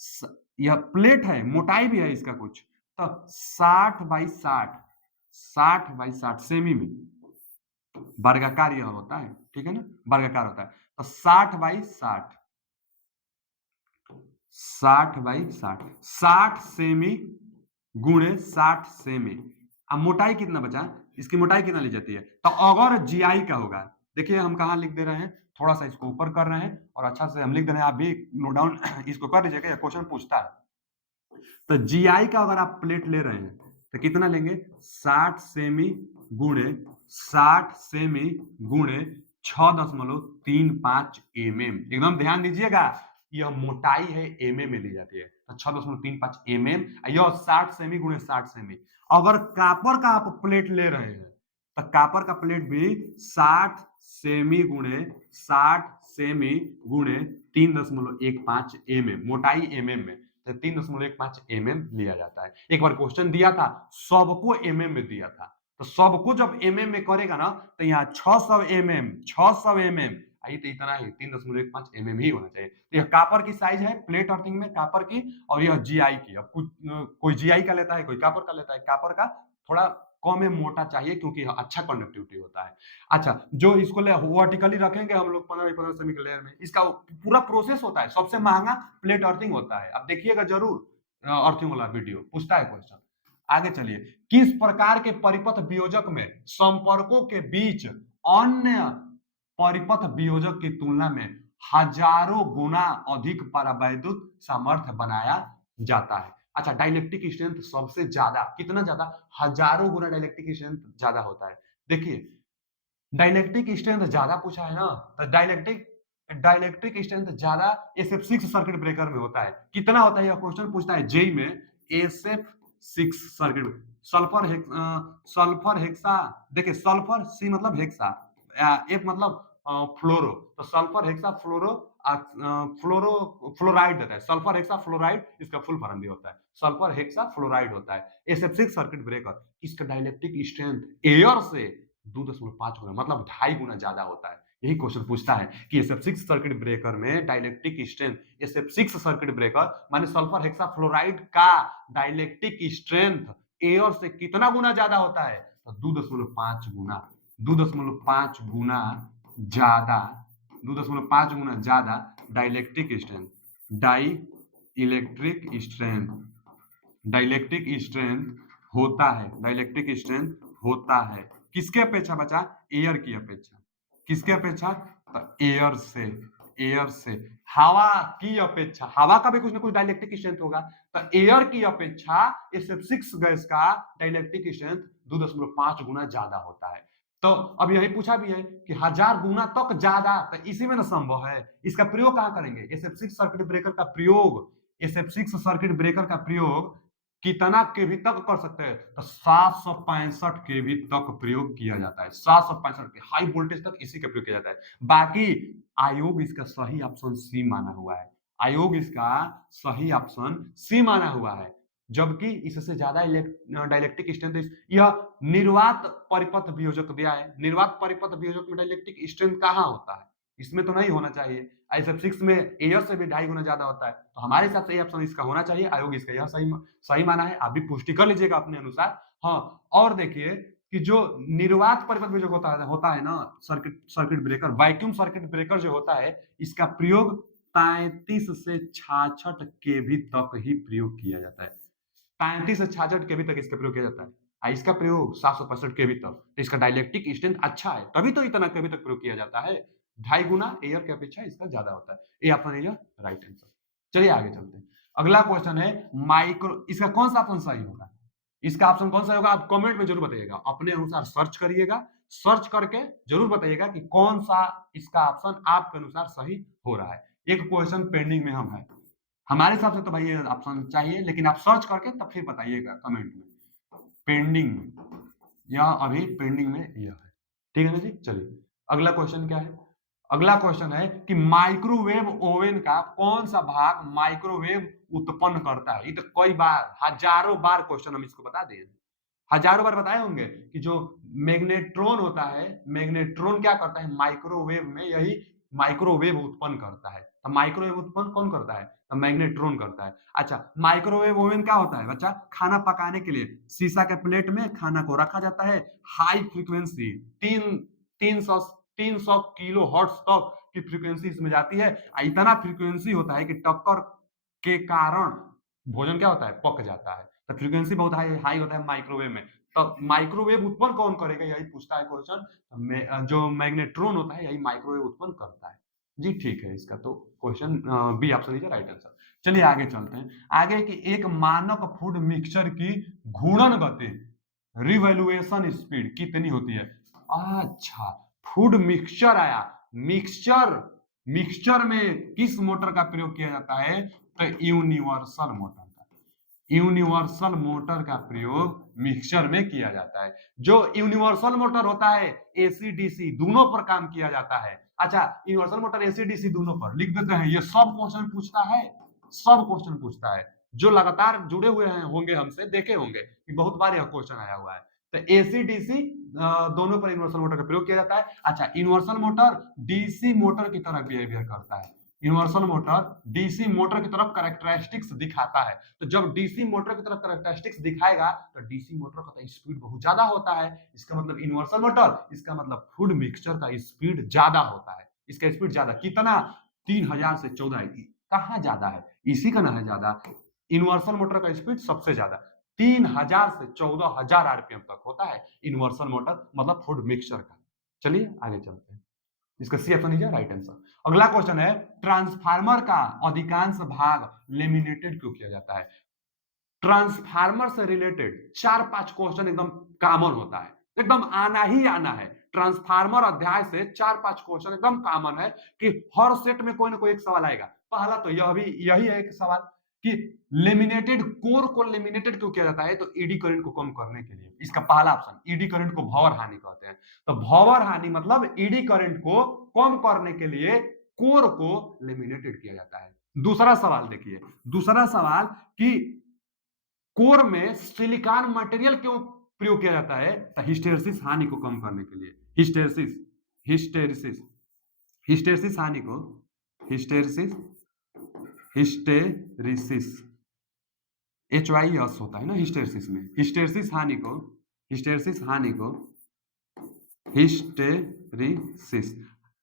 यह प्लेट है, मोटाई भी है इसका कुछ, तो 60x60, 60x60 सेमी में वर्गाकार यह होता है, ठीक है ना, वर्गाकार होता है। तो 60x60, 60x60, 60 सेमी गुणे 60 सेमी। अब मोटाई कितना बचा, इसकी मोटाई कितना ली जाती है, तो अगर जीआई का होगा, देखिए हम कहाँ लिख दे रहे हैं, थोड़ा सा इसको ऊपर कर रहे हैं और अच्छा से हम लिख दे रहे हैं, आप भी नोट डाउन इसको कर लीजिएगा, यह क्वेश्चन पूछता है। तो जीआई का अगर आप प्लेट ले रहे हैं, तो कितना लेंगे, 60 सेमी गुणे 60 सेमी गुणे 6.35 mm। एकदम ध्यान दीजिएगा, यह मोटाई है mm में ली जाती है, तो 6.35 mm। यह 60 सेमी गुणे 60 सेमी। अगर कापर का आप प्लेट ले रहे हैं, तो कापर का प्लेट भी 60 सेमी गुणे 60 सेमी गुणे 3.15 mm, मोटाई mm में, तो 3.15 mm लिया जाता है। एक बार क्वेश्चन दिया था, सबको mm में दिया था, तो सबको जब mm में करेगा ना, तो यहाँ 600 mm, 600 mm, आई तो इतना ही 3.15 mm ही होना चाहिए। तो यह कापर की साइज है प्लेट अर्थिंग में, कापर की, और यह जीआई की। अब कोई जीआई का लेता है, कोई कापर का लेता है। कापर का थोड़ा कम मोटा चाहिए, क्योंकि यह अच्छा कंडक्टिविटी होता है। अच्छा, जो इसको ले वर्टिकली रखेंगे हम लोग 15x15 सेमी के लेयर में, इसका पूरा प्रोसेस होता है। सबसे महंगा प्लेट अर्थिंग होता है, अब देखिएगा जरूर अर्थिंग वाला वीडियो, पूछता है क्वेश्चन। आगे चलिए, किस प्रकार के परिपथ वियोजक में संपर्कों के बीच अन्य परिपथ वियोजक की तुलना में हजारों गुना अधिक परावैद्युत सामर्थ्य बनाया जाता है। अच्छा, डाइलेक्ट्रिक स्ट्रेंथ सबसे ज्यादा, कितना ज्यादा, हजारों गुना डाइलेक्ट्रिक स्ट्रेंथ ज्यादा होता है। देखिए डाइलेक्ट्रिक स्ट्रेंथ ज्यादा पूछा है ना, तो डाइलेक्ट्रिक स्ट्रेंथ ज्यादा SF6 सर्किट ब्रेकर में होता है। कितना होता है, यह क्वेश्चन पूछता है जेई में, SF6 सर्किट। सल्फर हेक्सा, देखिए सल्फर, सी मतलब हेक्सा, एफ मतलब फ्लोरो, तो सल्फर हेक्सा फ्लोरो, फ्लोराइड देता है। सल्फर हेक्सा फ्लोराइड इसका फुल फॉर्म भी होता है, सल्फर हेक्सा फ्लोराइड होता है। SF6 सर्किट ब्रेकर, इसका डाइलेक्ट्रिक स्ट्रेंथ एयर से 2.5 गुना, मतलब 2.5 गुना ज्यादा होता है। यही क्वेश्चन पूछता है कि SF6 सर्किट ब्रेकर में dielectric strength, SF6 circuit breaker माने सल्फर हेक्सा फ्लोराइड का डाइलेक्ट्रिक स्ट्रेंथ एयर से कितना गुना ज्यादा होता है, तो 2.5 गुना, 2.5 गुना ज्यादा, 2.5 गुना ज्यादा डाइलेक्ट्रिक स्ट्रेंथ, डाइलेक्ट्रिक स्ट्रेंथ होता है, डाइलेक्ट्रिक स्ट्रेंथ होता है। किसके अपेक्षा बचा, एयर की अपेक्षा, किसके अपेक्षा? तो एयर से, एयर से। हवा की अपेक्षा, हवा का भी कुछ ना कुछ डाइलेक्ट्रिक स्ट्रेंथ होगा, तो एयर की अपेक्षा SF6 गैस का डाइलेक्ट्रिक स्ट्रेंथ 2.5 गुना ज्यादा होता है। तो अब यही पूछा भी है कि 1000 गुना तक ज्यादा, तो इसी में ना संभव है। इसका प्रयोग कहां करेंगे? SF6 सर्किट ब्रेकर का प्रयोग, SF6 सर्किट ब्रेकर का प्रयोग कितना केवी तक कर सकते हैं? तो 765 केवी तक प्रयोग किया जाता है। 765 के हाई वोल्टेज तक इसी का प्रयोग किया जाता है। बाकी आयोग इसका सही ऑप्शन सी माना हुआ है। आयोग इसका सही ऑप्शन सी माना हुआ है, जबकि इससे ज्यादा डाइलेक्ट्रिक स्ट्रेंथ यह निर्वात परिपथ वियोजक दिया है। निर्वात परिपथ वियोजक में डाइलेक्ट्रिक स्ट्रेंथ कहां होता है? इसमें तो नहीं होना चाहिए। SF6 में एयर से भी 2.5 गुना ज्यादा होता है, तो हमारे हिसाब से ये ऑप्शन इसका होना चाहिए। आयोग इसका यह सही माना है। आप भी पुष्टि कर लीजिएगा अपने अनुसार। हाँ, और देखिए कि जो निर्वात परिपथ वियोजक होता है ना, circuit breaker, vacuum circuit breaker जो होता है, इसका प्रयोग 35 से 66 केवी तक ही प्रयोग किया जाता है। 35 से 66 केवी तक इसका प्रयोग किया जाता है। इसका प्रयोग 765 केवी तक, तो इसका डाइलेक्ट्रिक स्ट्रेंथ अच्छा है, तभी तो इतना केवी तक प्रयोग किया जाता है। 2.5 गुना एयर की अपेक्षा इसका ज्यादा होता है। ये ऑप्शन है राइट आंसर। चलिए आगे चलते हैं। अगला क्वेश्चन है माइक्रो, इसका कौन सा ऑप्शन सही होगा? इसका ऑप्शन कौन सा होगा? आप कमेंट में जरूर बताइएगा, अपने अनुसार सर्च करिएगा, सर्च करके जरूर बताइएगा कि कौन सा इसका ऑप्शन आपके अनुसार सही हो रहा है। एक क्वेश्चन पेंडिंग में हम है, हमारे हिसाब से तो भाई ये ऑप्शन चाहिए, लेकिन आप सर्च करके तब फिर बताइएगा कमेंट में। पेंडिंग में, या अभी पेंडिंग में यह है, ठीक है ना जी। चलिए अगला क्वेश्चन क्या है? अगला क्वेश्चन है कि माइक्रोवेव ओवन का कौन सा भाग माइक्रोवेव उत्पन्न करता है? ये तो कई बार, हजारों बार क्वेश्चन हम इसको बता दें, हजारों बार बताए होंगे कि जो मैग्नेट्रॉन होता है, मैग्नेट्रॉन क्या करता है माइक्रोवेव में? यही माइक्रोवेव उत्पन्न करता है। तो माइक्रोवेव उत्पन्न कौन करता है? तो मैग्नेट्रॉन करता है। अच्छा, माइक्रोवेव ओवन क्या होता है बच्चा? खाना पकाने के लिए शीशा के प्लेट में खाना को रखा जाता है, हाई फ्रीक्वेंसी 300 किलो हर्ट्ज तक की फ्रीक्वेंसी इसमें जाती है। इतना फ्रीक्वेंसी होता है कि टक्कर के कारण भोजन क्या होता है? पक जाता है। तो फ्रीक्वेंसी बहुत हाई होता है माइक्रोवेव में। तो माइक्रोवेव उत्पन्न कौन करेगा, यही पूछता है क्वेश्चन। जो मैग्नेट्रॉन होता है यही माइक्रोवेव उत्पन्न करता है। जी ठीक है, इसका तो question B option is right answer. चलिए आगे चलते हैं। आगे की एक मानक फूड मिक्सचर की घूर्णन गति, रिवॉल्यूशन स्पीड कितनी होती है? अच्छा, फूड मिक्सचर आया। मिक्सचर, मिक्सचर में किस मोटर का प्रयोग किया जाता है? तो यूनिवर्सल मोटर का, यूनिवर्सल मोटर का प्रयोग मिक्सचर में किया जाता है। जो यूनिवर्सल मोटर होता है AC DC दोनों पर काम किया जाता है। अच्छा, यूनिवर्सल मोटर AC DC दोनों पर लिख देते हैं। ये सब क्वेश्चन पूछता है, सब क्वेश्चन पूछता है। जो लगातार जुड़े हुए हैं होंगे हमसे, देखे होंगे कि बहुत बार यह क्वेश्चन आया हुआ है। तो AC DC दोनों पर यूनिवर्सल मोटर का प्रयोग किया जाता है। अच्छा, यूनिवर्सल मोटर DC मोटर की तरह बिहेवियर करता है। यूनिवर्सल मोटर DC मोटर की तरफ कैरेक्टरिस्टिक्स दिखाता है। तो जब DC मोटर की तरफ कैरेक्टरिस्टिक्स दिखाएगा तो DC मोटर का स्पीड बहुत ज्यादा होता है। इसका मतलब यूनिवर्सल मोटर, इसका मतलब फूड मिक्सचर का स्पीड ज्यादा होता है। इसका स्पीड ज्यादा कितना? 3000 से 14। कहां ज्यादा है? इसी का ना है ज्यादा। यूनिवर्सल मोटर का स्पीड सबसे ज्यादा 3000 से 14000 RPM तक होता है यूनिवर्सल मोटर, मतलब फूड मिक्सचर का। चलिए आगे चलते हैं। इसका C option is right answer. अगला क्वेश्चन है ट्रांसफार्मर का अधिकांश भाग लेमिनेटेड क्यों किया जाता है? ट्रांसफार्मर से रिलेटेड 4-5 क्वेश्चन एकदम कॉमन होता है, एकदम आना ही आना है। ट्रांसफार्मर अध्याय से 4-5 क्वेश्चन एकदम कॉमन है कि हर सेट में कोई ना कोई एक सवाल आएगा। पहला तो यह भी यही है एक सवाल कि लेमिनेटेड कोर को लेमिनेटेड क्यों किया जाता है? तो ईडी करंट को कम करने के लिए। इसका पहला ऑप्शन, ईडी करंट को भंवर हानि कहते हैं। तो भंवर हानि मतलब ईडी करंट को कम करने के लिए कोर को लेमिनेटेड किया जाता है। दूसरा सवाल देखिए, दूसरा सवाल कि कोर में सिलिकॉन मटेरियल क्यों प्रयोग किया जाता है? तो हिस्टेरिसिस हानि को कम करने के लिए। हिस्टेरिसिस, हिस्टेरिसिस, हिस्टेरिसिस हानि को, हिस्टेरिसिस, हिस्टेरिसिस HYS होता है ना हिस्टेरिसिस में। हिस्टेरिसिस हानि को, हिस्टेरिसिस हानि को, हिस्टेरिसिस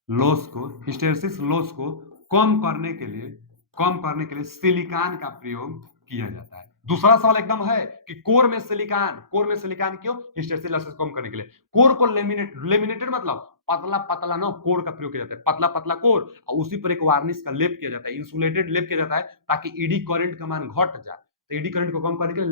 लॉस को, हिस्टेरिसिस लॉस को कम करने के लिए कम करने के लिए सिलिकॉन का प्रयोग किया जाता है। दूसरा सवाल एकदम है कि कोर में सिलिकॉन क्यों? हिस्टेरेसिस लॉसेस कम करने के लिए। कोर को लेमिनेटेड मतलब पतला पतला ना कोर का प्रयोग किया जाता है, पतला पतला कोर, और उसी पर एक वार्निश का लेप किया जाता है, इंसुलेटेड लेप किया जाता है, ताकि ईडी करंट का मान घट जाए। तो ईडी करंट को कम करने के लिए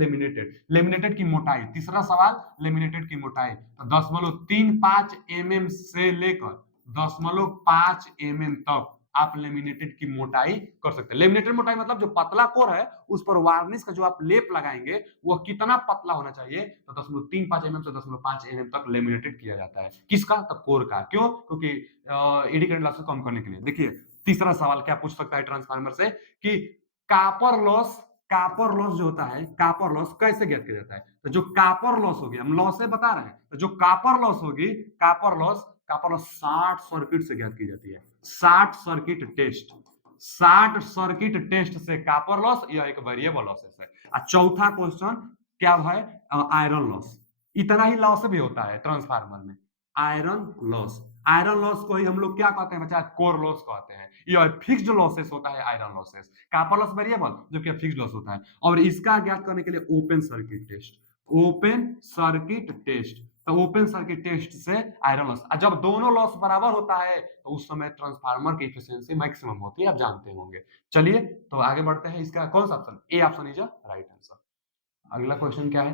लेमिनेटेड की मोटाई, तीसरा सवाल लेमिनेटेड की मोटाई, तो 0.35 mm से लेकर 0.5 mm तक आप लेमिनेटेड की मोटाई कर सकते हैं। लेमिनेटेड मोटाई मतलब जो पतला कोर है उस पर वार्निश का जो आप लेप लगाएंगे वो कितना पतला होना चाहिए, तो 0.35 mm से 0.5 mm तक लेमिनेटेड किया जाता है। किसका? तो कोर का। क्यों? क्योंकि एडी करंट लॉस को कम करने के लिए। देखिए तीसरा सवाल क्या पूछ सकता है ट्रांसफार्मर से कि कापर लॉस जो होता है, कापर लॉस कैसे ज्ञात किया जाता है? तो जो कापर लॉस होगी, हम लॉस से बता रहे हैं, तो जो कापर लॉस होगी, कापर लॉस 60 सर्किट से ज्ञात की जाती है। 60 सर्किट टेस्ट से कापर लॉस, यह एक वेरिएबल लॉसेस है। चौथा क्वेश्चन क्या है? Iron loss. इतना ही लॉस भी होता है ट्रांसफार्मर में, आयरन लॉस को ही हम लोग क्या कहते हैं बच्चा? कोर लॉस कहते हैं। यह फिक्स्ड लॉसेस होता है iron losses. Copper loss variable, जो कि फिक्स्ड लॉस होता है। और इसका ज्ञात करने के लिए ओपन सर्किट टेस्ट, तो ओपन सर्किट टेस्ट से आयरन लॉस, जब दोनों लॉस बराबर होता है तो उस समय ट्रांसफार्मर की एफिशिएंसी मैक्सिमम होती है, आप जानते होंगे। चलिए तो आगे बढ़ते हैं। इसका कौन सा option? A option is right answer. अगला क्वेश्चन क्या है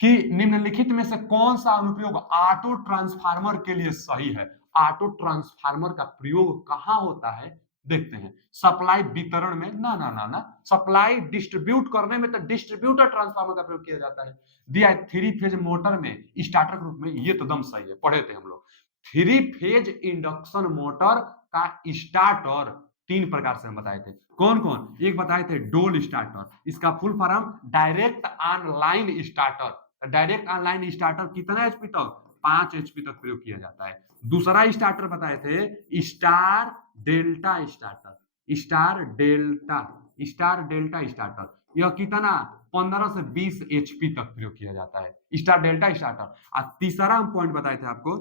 कि निम्नलिखित में से कौन सा अनुप्रयोग ऑटो ट्रांसफार्मर के लिए सही है? ऑटो ट्रांसफार्मर का प्रयोग कहां होता है? देखते हैं। सप्लाई वितरण में ना, सप्लाई डिस्ट्रीब्यूट करने में तो डिस्ट्रीब्यूटर ट्रांसफार्मर का प्रयोग किया जाता है। दिया है 3 फेज मोटर में स्टार्टर के रूप में, ये तो दम सही है, पढ़े थे हम लोग। 3 फेज इंडक्शन मोटर का स्टार्टर 3 प्रकार से हम बताए थे। कौन कौन? एक बताए थे डोल स्टार्टर, इसका full form direct online starter. Direct online starter कितना एचपी तक? 5 एचपी तक प्रयोग किया जाता है। दूसरा स्टार्टर बताए थे स्टार डेल्टा स्टार्टर, यह कितना? 15 से 20 एचपी तक प्रयोग किया जाता है स्टार डेल्टा स्टार्टर। और तीसरा हम पॉइंट बताए थे आपको,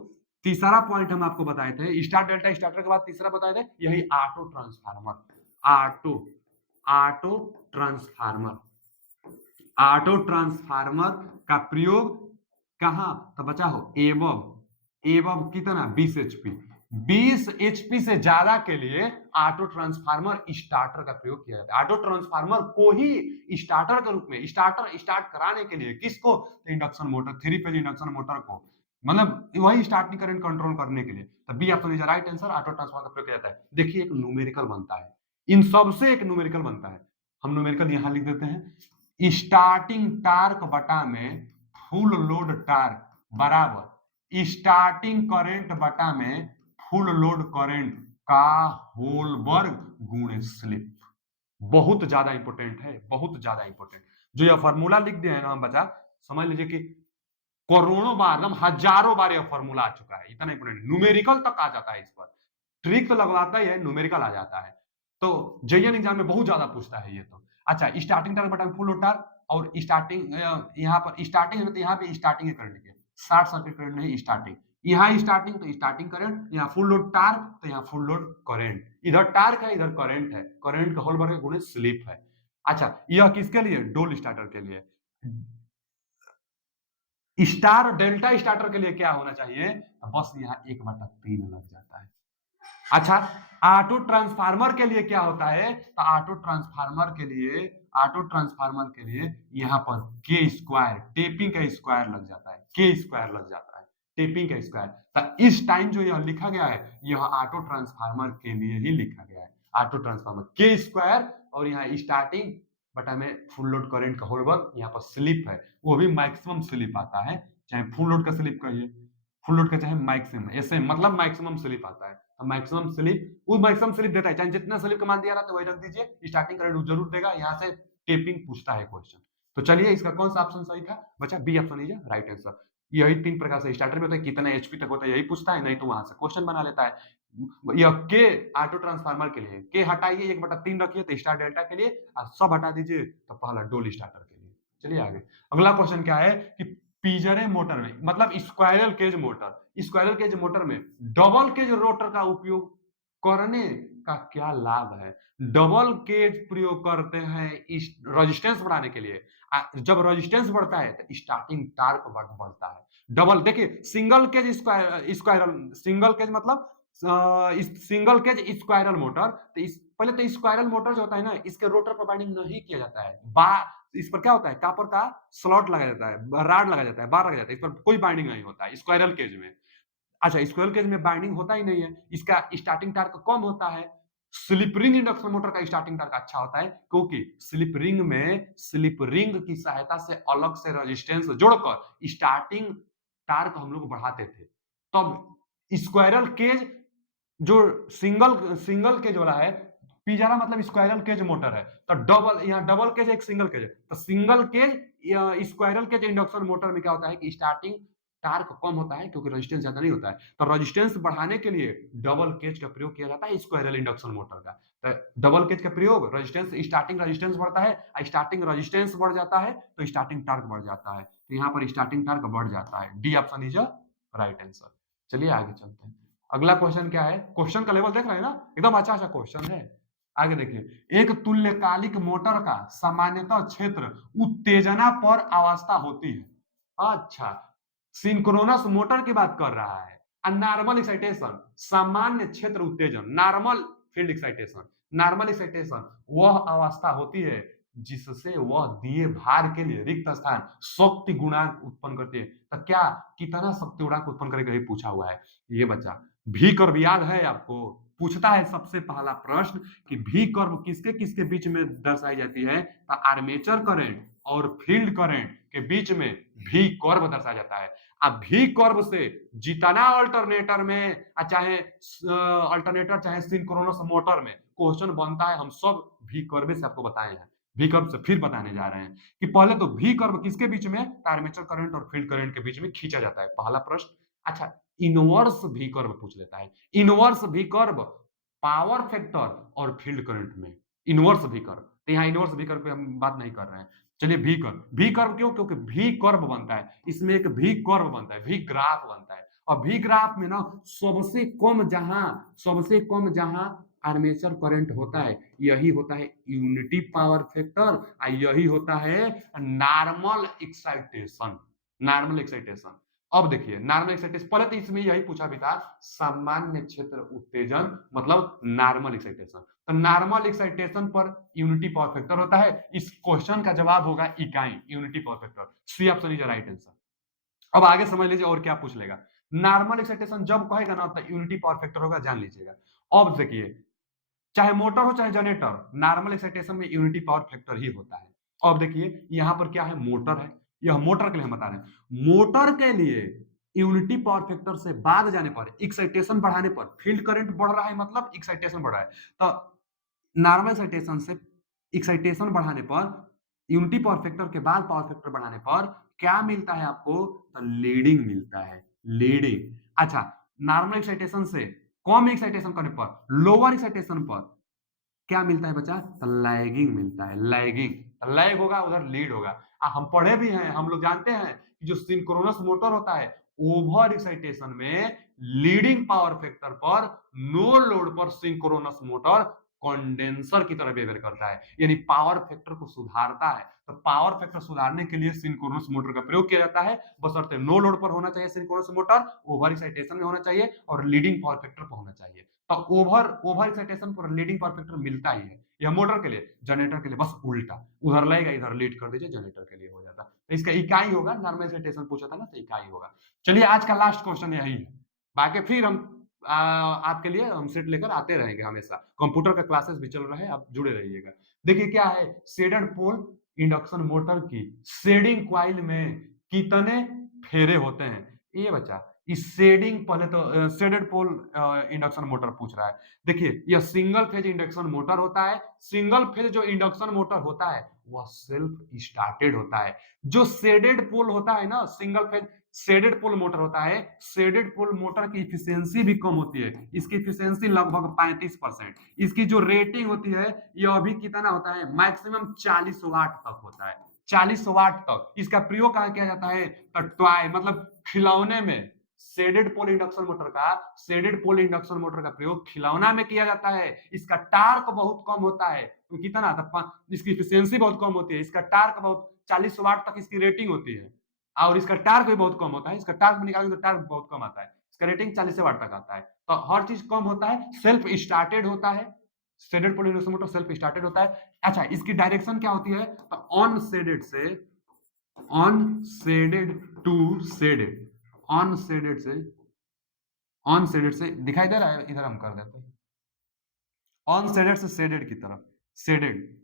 तीसरा पॉइंट हम आपको बताए थे स्टार डेल्टा स्टार्टर के बाद तीसरा बताए थे यही ऑटो ट्रांसफार्मर। ऑटो ट्रांसफार्मर का प्रयोग कहां? तो बचा हो एवब कितना? 20 एचपी। 20 एचपी से ज्यादा के लिए ऑटो ट्रांसफार्मर स्टार्टर का प्रयोग किया जाता है। ऑटो ट्रांसफार्मर को ही स्टार्टर के रूप में स्टार्ट कराने के लिए, किसको? तो induction motor, 3 phase induction motor को, मतलब वही स्टार्टिंग करंट कंट्रोल करने के लिए। तो B option is right answer, auto transformer का प्रयोग किया जाता है। देखिए एक न्यूमेरिकल बनता है, इन सबसे एक न्यूमेरिकल बनता है। हम न्यूमेरिकल यहां लिख देते हैं, स्टार्टिंग टार्क बटा में फुल लोड टार्क बराबर स्टार्टिंग करंट बटा में फुल लोड करंट का होल वर्ग गुणे स्लिप। बहुत ज्यादा इंपॉर्टेंट है, बहुत ज्यादा इंपॉर्टेंट। जो यह फॉर्मूला लिख दिया है ना हम बच्चा, समझ लीजिए कि करोड़ों बार, एकदम हजारों बार यह फॉर्मूला आ चुका है, इतना इंपॉर्टेंट। न्यूमेरिकल तक आ जाता है, इस पर ट्रिक तो लगवाता ही है, न्यूमेरिकल आ जाता है। तो जेईएन एग्जाम में बहुत ज्यादा पूछता है ये तो। अच्छा, स्टार्टिंग टार्क बटा फुल लोड टार्क, और स्टार्टिंग यहाँ पर स्टार्टिंग है तो यहाँ पे स्टार्टिंग करंट के 60 सर्किट करंट नहीं स्टार्टिंग, यहाँ स्टार्टिंग तो स्टार्टिंग करंट, यहाँ फुल लोड टार्क तो यहाँ फुल लोड करंट, इधर टार्क है इधर करंट है, करंट का होल वर्ग गुणे स्लिप है। अच्छा, यह किसके लिए? डोल स्टार्टर के लिए। स्टार डेल्टा स्टार्टर के लिए क्या होना चाहिए? बस यहाँ 1/3 लग जाता है। अच्छा, ऑटो ट्रांसफार्मर के लिए क्या होता है? तो ऑटो ट्रांसफार्मर के लिए यहाँ पर के स्क्वायर, टेपिंग का स्क्वायर लग जाता है, के स्क्वायर लग जाता है, टेपिंग का स्क्वायर। तो इस टाइम जो यह लिखा गया है यह ऑटो ट्रांसफार्मर के लिए ही लिखा गया है। ऑटो ट्रांसफार्मर के स्क्वायर, और यहाँ स्टार्टिंग बटा में फुल लोड करंट का होल वर्ग, यहाँ पर स्लिप है, वो भी मैक्सिमम स्लिप आता है, चाहे फुल लोड का स्लिप कहिए, फुल लोड का चाहे मैक्सिमम, ऐसे मतलब मैक्सिमम स्लिप आता है। मैक्सिमम स्लिप, वो मैक्सिमम स्लिप देता है, चाहे जितना स्लिप का मान दिया रहा तो वही रख दीजिए, स्टार्टिंग करंट जरूर देगा, यहाँ से टेपिंग पूछता है क्वेश्चन। तो चलिए इसका कौन सा ऑप्शन सही था बच्चा? B option is right answer. यही 3 प्रकार से स्टार्टर में होता है, कितना एचपी तक होता है यही पूछता है, नहीं तो वहां से क्वेश्चन बना लेता है। यह के ऑटो ट्रांसफार्मर के लिए, के हटाइए 1/3 रखिए तो स्टार डेल्टा के लिए, और सब हटा दीजिए तो पहला डोल स्टार्टर के लिए। चलिए आगे, अगला क्वेश्चन क्या है कि पीजरे मोटर में, मतलब स्क्वायरल केज मोटर में डबल केज रोटर का उपयोग करने का क्या लाभ है? डबल केज प्रयोग करते हैं इस रेजिस्टेंस बढ़ाने के लिए। जब रेजिस्टेंस बढ़ता है तो स्टार्टिंग टार्क बढ़ता है। डबल देखिए, single cage squirrel, single cage मतलब सिंगल केज स्क्वायरल मोटर, तो इस पहले तो स्क्वायरल मोटर जो होता है ना, इसके रोटर पर बाइंडिंग नहीं किया जाता है। इस पर क्या होता है, कॉपर का स्लॉट लगाया जाता है, राड लगाया जाता है, बार लगाया जाता है, इस पर कोई बाइंडिंग नहीं होता है स्क्वायरल केज में। अच्छा, स्क्वेरल केज में बाइंडिंग होता ही नहीं है, इसका स्टार्टिंग टॉर्क कम होता है। स्लिप रिंग इंडक्शन मोटर का स्टार्टिंग टॉर्क अच्छा होता है, क्योंकि स्लिप रिंग की सहायता से अलग से रेजिस्टेंस जोड़कर स्टार्टिंग टॉर्क हम लोग बढ़ाते थे। तब स्क्वायरल केज जो सिंगल केज वाला है, पिजारा मतलब स्क्वायरल केज मोटर है, तो डबल, यहाँ डबल केज एक सिंगल केज है, तो single cage squirrel cage induction motor में क्या होता है कि स्टार्टिंग टार्क कम होता है, क्योंकि रेजिस्टेंस ज्यादा नहीं होता है, तो रेजिस्टेंस बढ़ाने के लिए डबल केज का प्रयोग किया जाता है स्क्वायरल इंडक्शन मोटर का। तो डबल केज का प्रयोग, रेजिस्टेंस, स्टार्टिंग रेजिस्टेंस बढ़ता है, स्टार्टिंग रेजिस्टेंस बढ़ जाता है तो स्टार्टिंग टार्क बढ़ जाता है, तो यहाँ पर स्टार्टिंग टार्क बढ़ जाता है। D option is a right answer. चलिए आगे चलते हैं। अगला क्वेश्चन क्या है, क्वेश्चन का लेवल देख रहे हैं ना, एकदम अच्छा अच्छा क्वेश्चन है। आगे देखिए, एक तुल्यकालिक मोटर का सामान्यतः क्षेत्र उत्तेजना पर अवस्था होती है। अच्छा, सिंक्रोनस मोटर की बात कर रहा है। नॉर्मल एक्साइटेशन, सामान्य क्षेत्र उत्तेजन, normal field excitation, normal excitation वह अवस्था होती है जिससे वह दिए भार के लिए रिक्त स्थान शक्ति गुणांक उत्पन्न करती है। तो क्या कितना शक्ति गुणांक उत्पन्न करेगा, ये पूछा हुआ है। ये बच्चा भी कर्व याद है आपको, पूछता है सबसे पहला प्रश्न कि भी कर्व किसके किसके बीच में दर्शाई जाती है, तो आर्मेचर करंट और फील्ड करंट के बीच में भी कर्व दर्शाया जाता है। अब भी कर्व से जितना अल्टरनेटर में, चाहे अल्टरनेटर चाहे सिंक्रोनस मोटर में क्वेश्चन बनता है, हम सब भी कर्व से आपको बताए हैं। भी कर्व से फिर बताने जा रहे हैं कि पहले तो भी कर्व किसके बीच में, आर्मेचर करंट और फील्ड करंट के बीच में खींचा जाता है, पहला प्रश्न। अच्छा, इनवर्स भी कर्व पूछ लेता है। इनवर्स भी कर्व पावर फैक्टर और फील्ड करंट में इनवर्स भी कर्व, तो यहाँ इनवर्स भी कर्व पे हम बात नहीं कर रहे हैं। चलिए, भी कर्व क्यों, क्योंकि भी कर्व बनता है, इसमें एक भी कर्व बनता है, भी ग्राफ बनता है, और भी ग्राफ में ना सबसे कम जहां आर्मेचर करंट होता है, यही होता है यूनिटी पावर फैक्टर, और यही होता है नॉर्मल एक्साइटेशन। नॉर्मल एक्साइटेशन, अब देखिए नॉर्मल एक्साइटेशन, पहले तो इसमें यही पूछा भी था, सामान्य क्षेत्र उत्तेजन मतलब नॉर्मल एक्साइटेशन, तो नॉर्मल एक्साइटेशन पर यूनिटी पावर फैक्टर होता है। इस क्वेश्चन का जवाब होगा इकाई, unity power factor, C option is right answer. अब आगे समझ लीजिए और क्या पूछ लेगा। नॉर्मल एक्साइटेशन जब कहेगा ना, तो यूनिटी पावर फैक्टर होगा, जान लीजिएगा। अब देखिए, चाहे मोटर हो चाहे जनरेटर, नॉर्मल एक्साइटेशन में यूनिटी पावर फैक्टर ही होता है। अब देखिए यहां पर क्या है, मोटर है, यह मोटर के लिए हम बता रहे हैं। मोटर के लिए यूनिटी पावर फैक्टर से बाद जाने पर, एक्साइटेशन बढ़ाने पर, फील्ड करंट बढ़ रहा है मतलब एक्साइटेशन बढ़ रहा है, तो नॉर्मल एक्साइटेशन से एक्साइटेशन बढ़ाने पर, यूनिटी पावर फैक्टर के बाद पावर फैक्टर बढ़ाने पर क्या मिलता है आपको, तो लीडिंग मिलता है, लीडिंग। अच्छा, नॉर्मल एक्साइटेशन से कम एक्साइटेशन करने पर, लोअर एक्साइटेशन पर क्या मिलता है बच्चा, तो लैगिंग मिलता है, लैगिंग, लैग होगा उधर लीड होगा। हम पढ़े भी हैं, हम लोग जानते हैं कि जो सिंक्रोनस मोटर होता है, ओवर एक्साइटेशन में लीडिंग पावर फैक्टर पर, नो लोड पर सिंक्रोनस मोटर कंडेंसर की तरह बिहेवियर करता है, यानी पावर फैक्टर को सुधारता है। तो पावर फैक्टर सुधारने के लिए सिंक्रोनस मोटर का प्रयोग किया जाता है, बशर्ते नो लोड पर होना चाहिए सिंक्रोनस मोटर, ओवर एक्साइटेशन में होना चाहिए और लीडिंग पावर फैक्टर पर होना चाहिए। तो ओवर एक्साइटेशन पर लीडिंग पावर फैक्टर मिलता ही है। यह मोटर के लिए, जनरेटर के लिए बस उल्टा, उधर लगेगा इधर लीड कर दीजिए, जनरेटर के लिए हो जाता। तो इसका इकाई होगा, नॉर्मल एक्साइटेशन पूछा था ना, तो इकाई होगा। चलिए आज का लास्ट क्वेश्चन यही है, बाकी फिर हम आपके लिए हम सेट लेकर आते रहेंगे हमेशा। कंप्यूटर का क्लासेस भी चल रहा है, आप जुड़े रहिएगा। देखिए क्या है, शेडेड पोल इंडक्शन मोटर की शेडिंग क्वाइल में कितने फेरे होते हैं, ये बच्चा इस शेडिंग, पहले तो शेडेड पोल इंडक्शन मोटर पूछ रहा है। देखिए यह सिंगल फेज इंडक्शन मोटर होता है। सिंगल फेज जो इंडक्शन मोटर होता है वह सेल्फ स्टार्टेड होता है। जो शेडेड पोल होता है ना, single phase shaded pole motor होता है, शेडेड पोल मोटर की इफिशियंसी भी कम होती है, इसकी इफिशियंसी लगभग 35%। इसकी जो रेटिंग होती है यह भी कितना होता है, मैक्सिमम 40 वाट तक होता है, 40 वाट तक। इसका प्रयोग कहाँ किया जाता है, तो टॉय मतलब खिलौने में, शेडेड पोल इंडक्शन मोटर का प्रयोग खिलौना में किया जाता है। इसका टार्क बहुत कम होता है, तो कितना इसकी एफिशिएंसी बहुत कम होती है। इसका टार्क बहुत 40 वाट तक इसकी रेटिंग होती है, और इसका टार्क भी बहुत कम होता है। इसका टार्क निकालेंगे तो टार्क बहुत कम आता है, इसका रेटिंग 40 वाट तक आता है। तो हर चीज कम होता है, सेल्फ स्टार्टेड होता है। Shaded pole induction motor self started होता है। अच्छा, इसकी डायरेक्शन क्या होती है? तो ऑन शेडेड से अनशेडेड टू शेडेड, अनशेडेड से दिखाई दे रहा है, इधर हम कर देते हैं, अनशेडेड से शेडेड की तरफ, शेडेड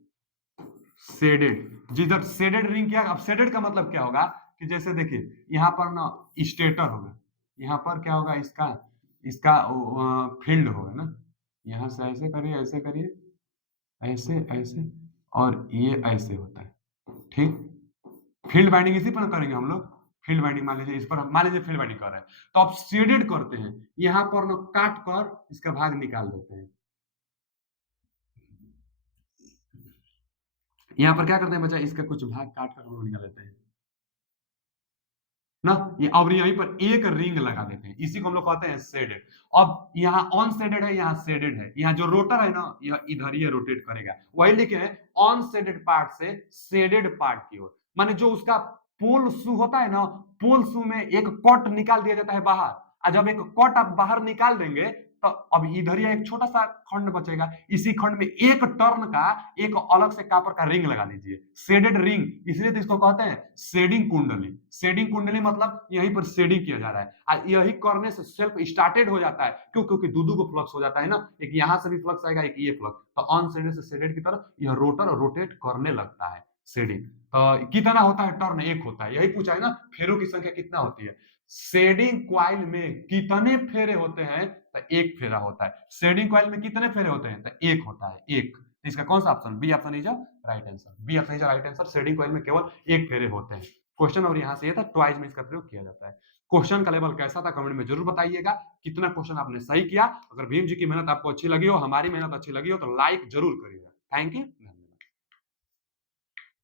जिधर शेडेड रिंग किया। अब शेडेड का मतलब क्या होगा कि जैसे देखिए यहाँ पर ना स्टेटर होगा, यहाँ पर क्या होगा, इसका इसका फील्ड होगा ना, यहाँ से ऐसे करिए, ऐसे करिए, ऐसे ऐसे, और ये ऐसे होता है, ठीक। फील्ड बाइंडिंग इसी पर करेंगे हम लोग। फील्ड बाइंडिंग मान लीजिए, इस पर मान लीजिए फील्ड बाइंडिंग कर रहे हैं, तो आप शेडेड करते हैं, यहाँ पर ना काट कर इसका भाग निकाल देते हैं। यहाँ पर क्या करते हैं बच्चा, इसका कुछ भाग काट कर हम लोग निकाल देते हैं ना, ये अब यहीं पर एक रिंग लगा देते हैं, इसी को हम लोग कहते हैं शेडेड। अब यहाँ ऑन शेडेड है, यहाँ शेडेड है, यहाँ जो रोटर है ना, यह इधर ही रोटेट करेगा। वही लिखे हैं ऑन शेडेड पार्ट से शेडेड पार्ट की ओर, माने जो उसका पोल शू होता है ना, पोल शू में एक कट निकाल दिया जाता है बाहर, और जब एक कट आप बाहर निकाल देंगे तो अब इधर ही एक छोटा सा खंड बचेगा। इसी खंड में एक टर्न का एक अलग से कॉपर का रिंग लगा दीजिए, शेडेड रिंग, इसलिए तो इसको कहते हैं शेडिंग कुंडली। शेडिंग कुंडली मतलब यहीं पर शेडिंग किया जा रहा है, और यही करने से सेल्फ स्टार्टेड हो जाता है। क्यों? क्योंकि दो को फ्लक्स हो जाता है ना, एक यहाँ से भी फ्लक्स आएगा, एक ये फ्लक्स, तो ऑन शेडेड से शेडेड की तरफ यह रोटर रोटेट करने लगता है। शेडिंग तो कितना होता है टर्न? एक होता है, यही पूछा है ना, फेरों की संख्या कितना होती है। शेडिंग क्वाइल में कितने फेरे होते हैं? तो एक फेरा होता है। शेडिंग क्वाइल में कितने फेरे होते हैं? तो एक होता है, एक। इसका कौन सा option? B option is right answer, B option is right answer. Shading coil में केवल एक फेरे होते हैं। क्वेश्चन और यहाँ से ये था, ट्वाइस में इसका प्रयोग किया जाता है। क्वेश्चन का लेवल कैसा था कमेंट में जरूर बताइएगा, कितना क्वेश्चन आपने सही किया। अगर भीम जी की मेहनत आपको अच्छी लगी हो, हमारी मेहनत अच्छी लगी हो, तो लाइक जरूर करिएगा। Thank you.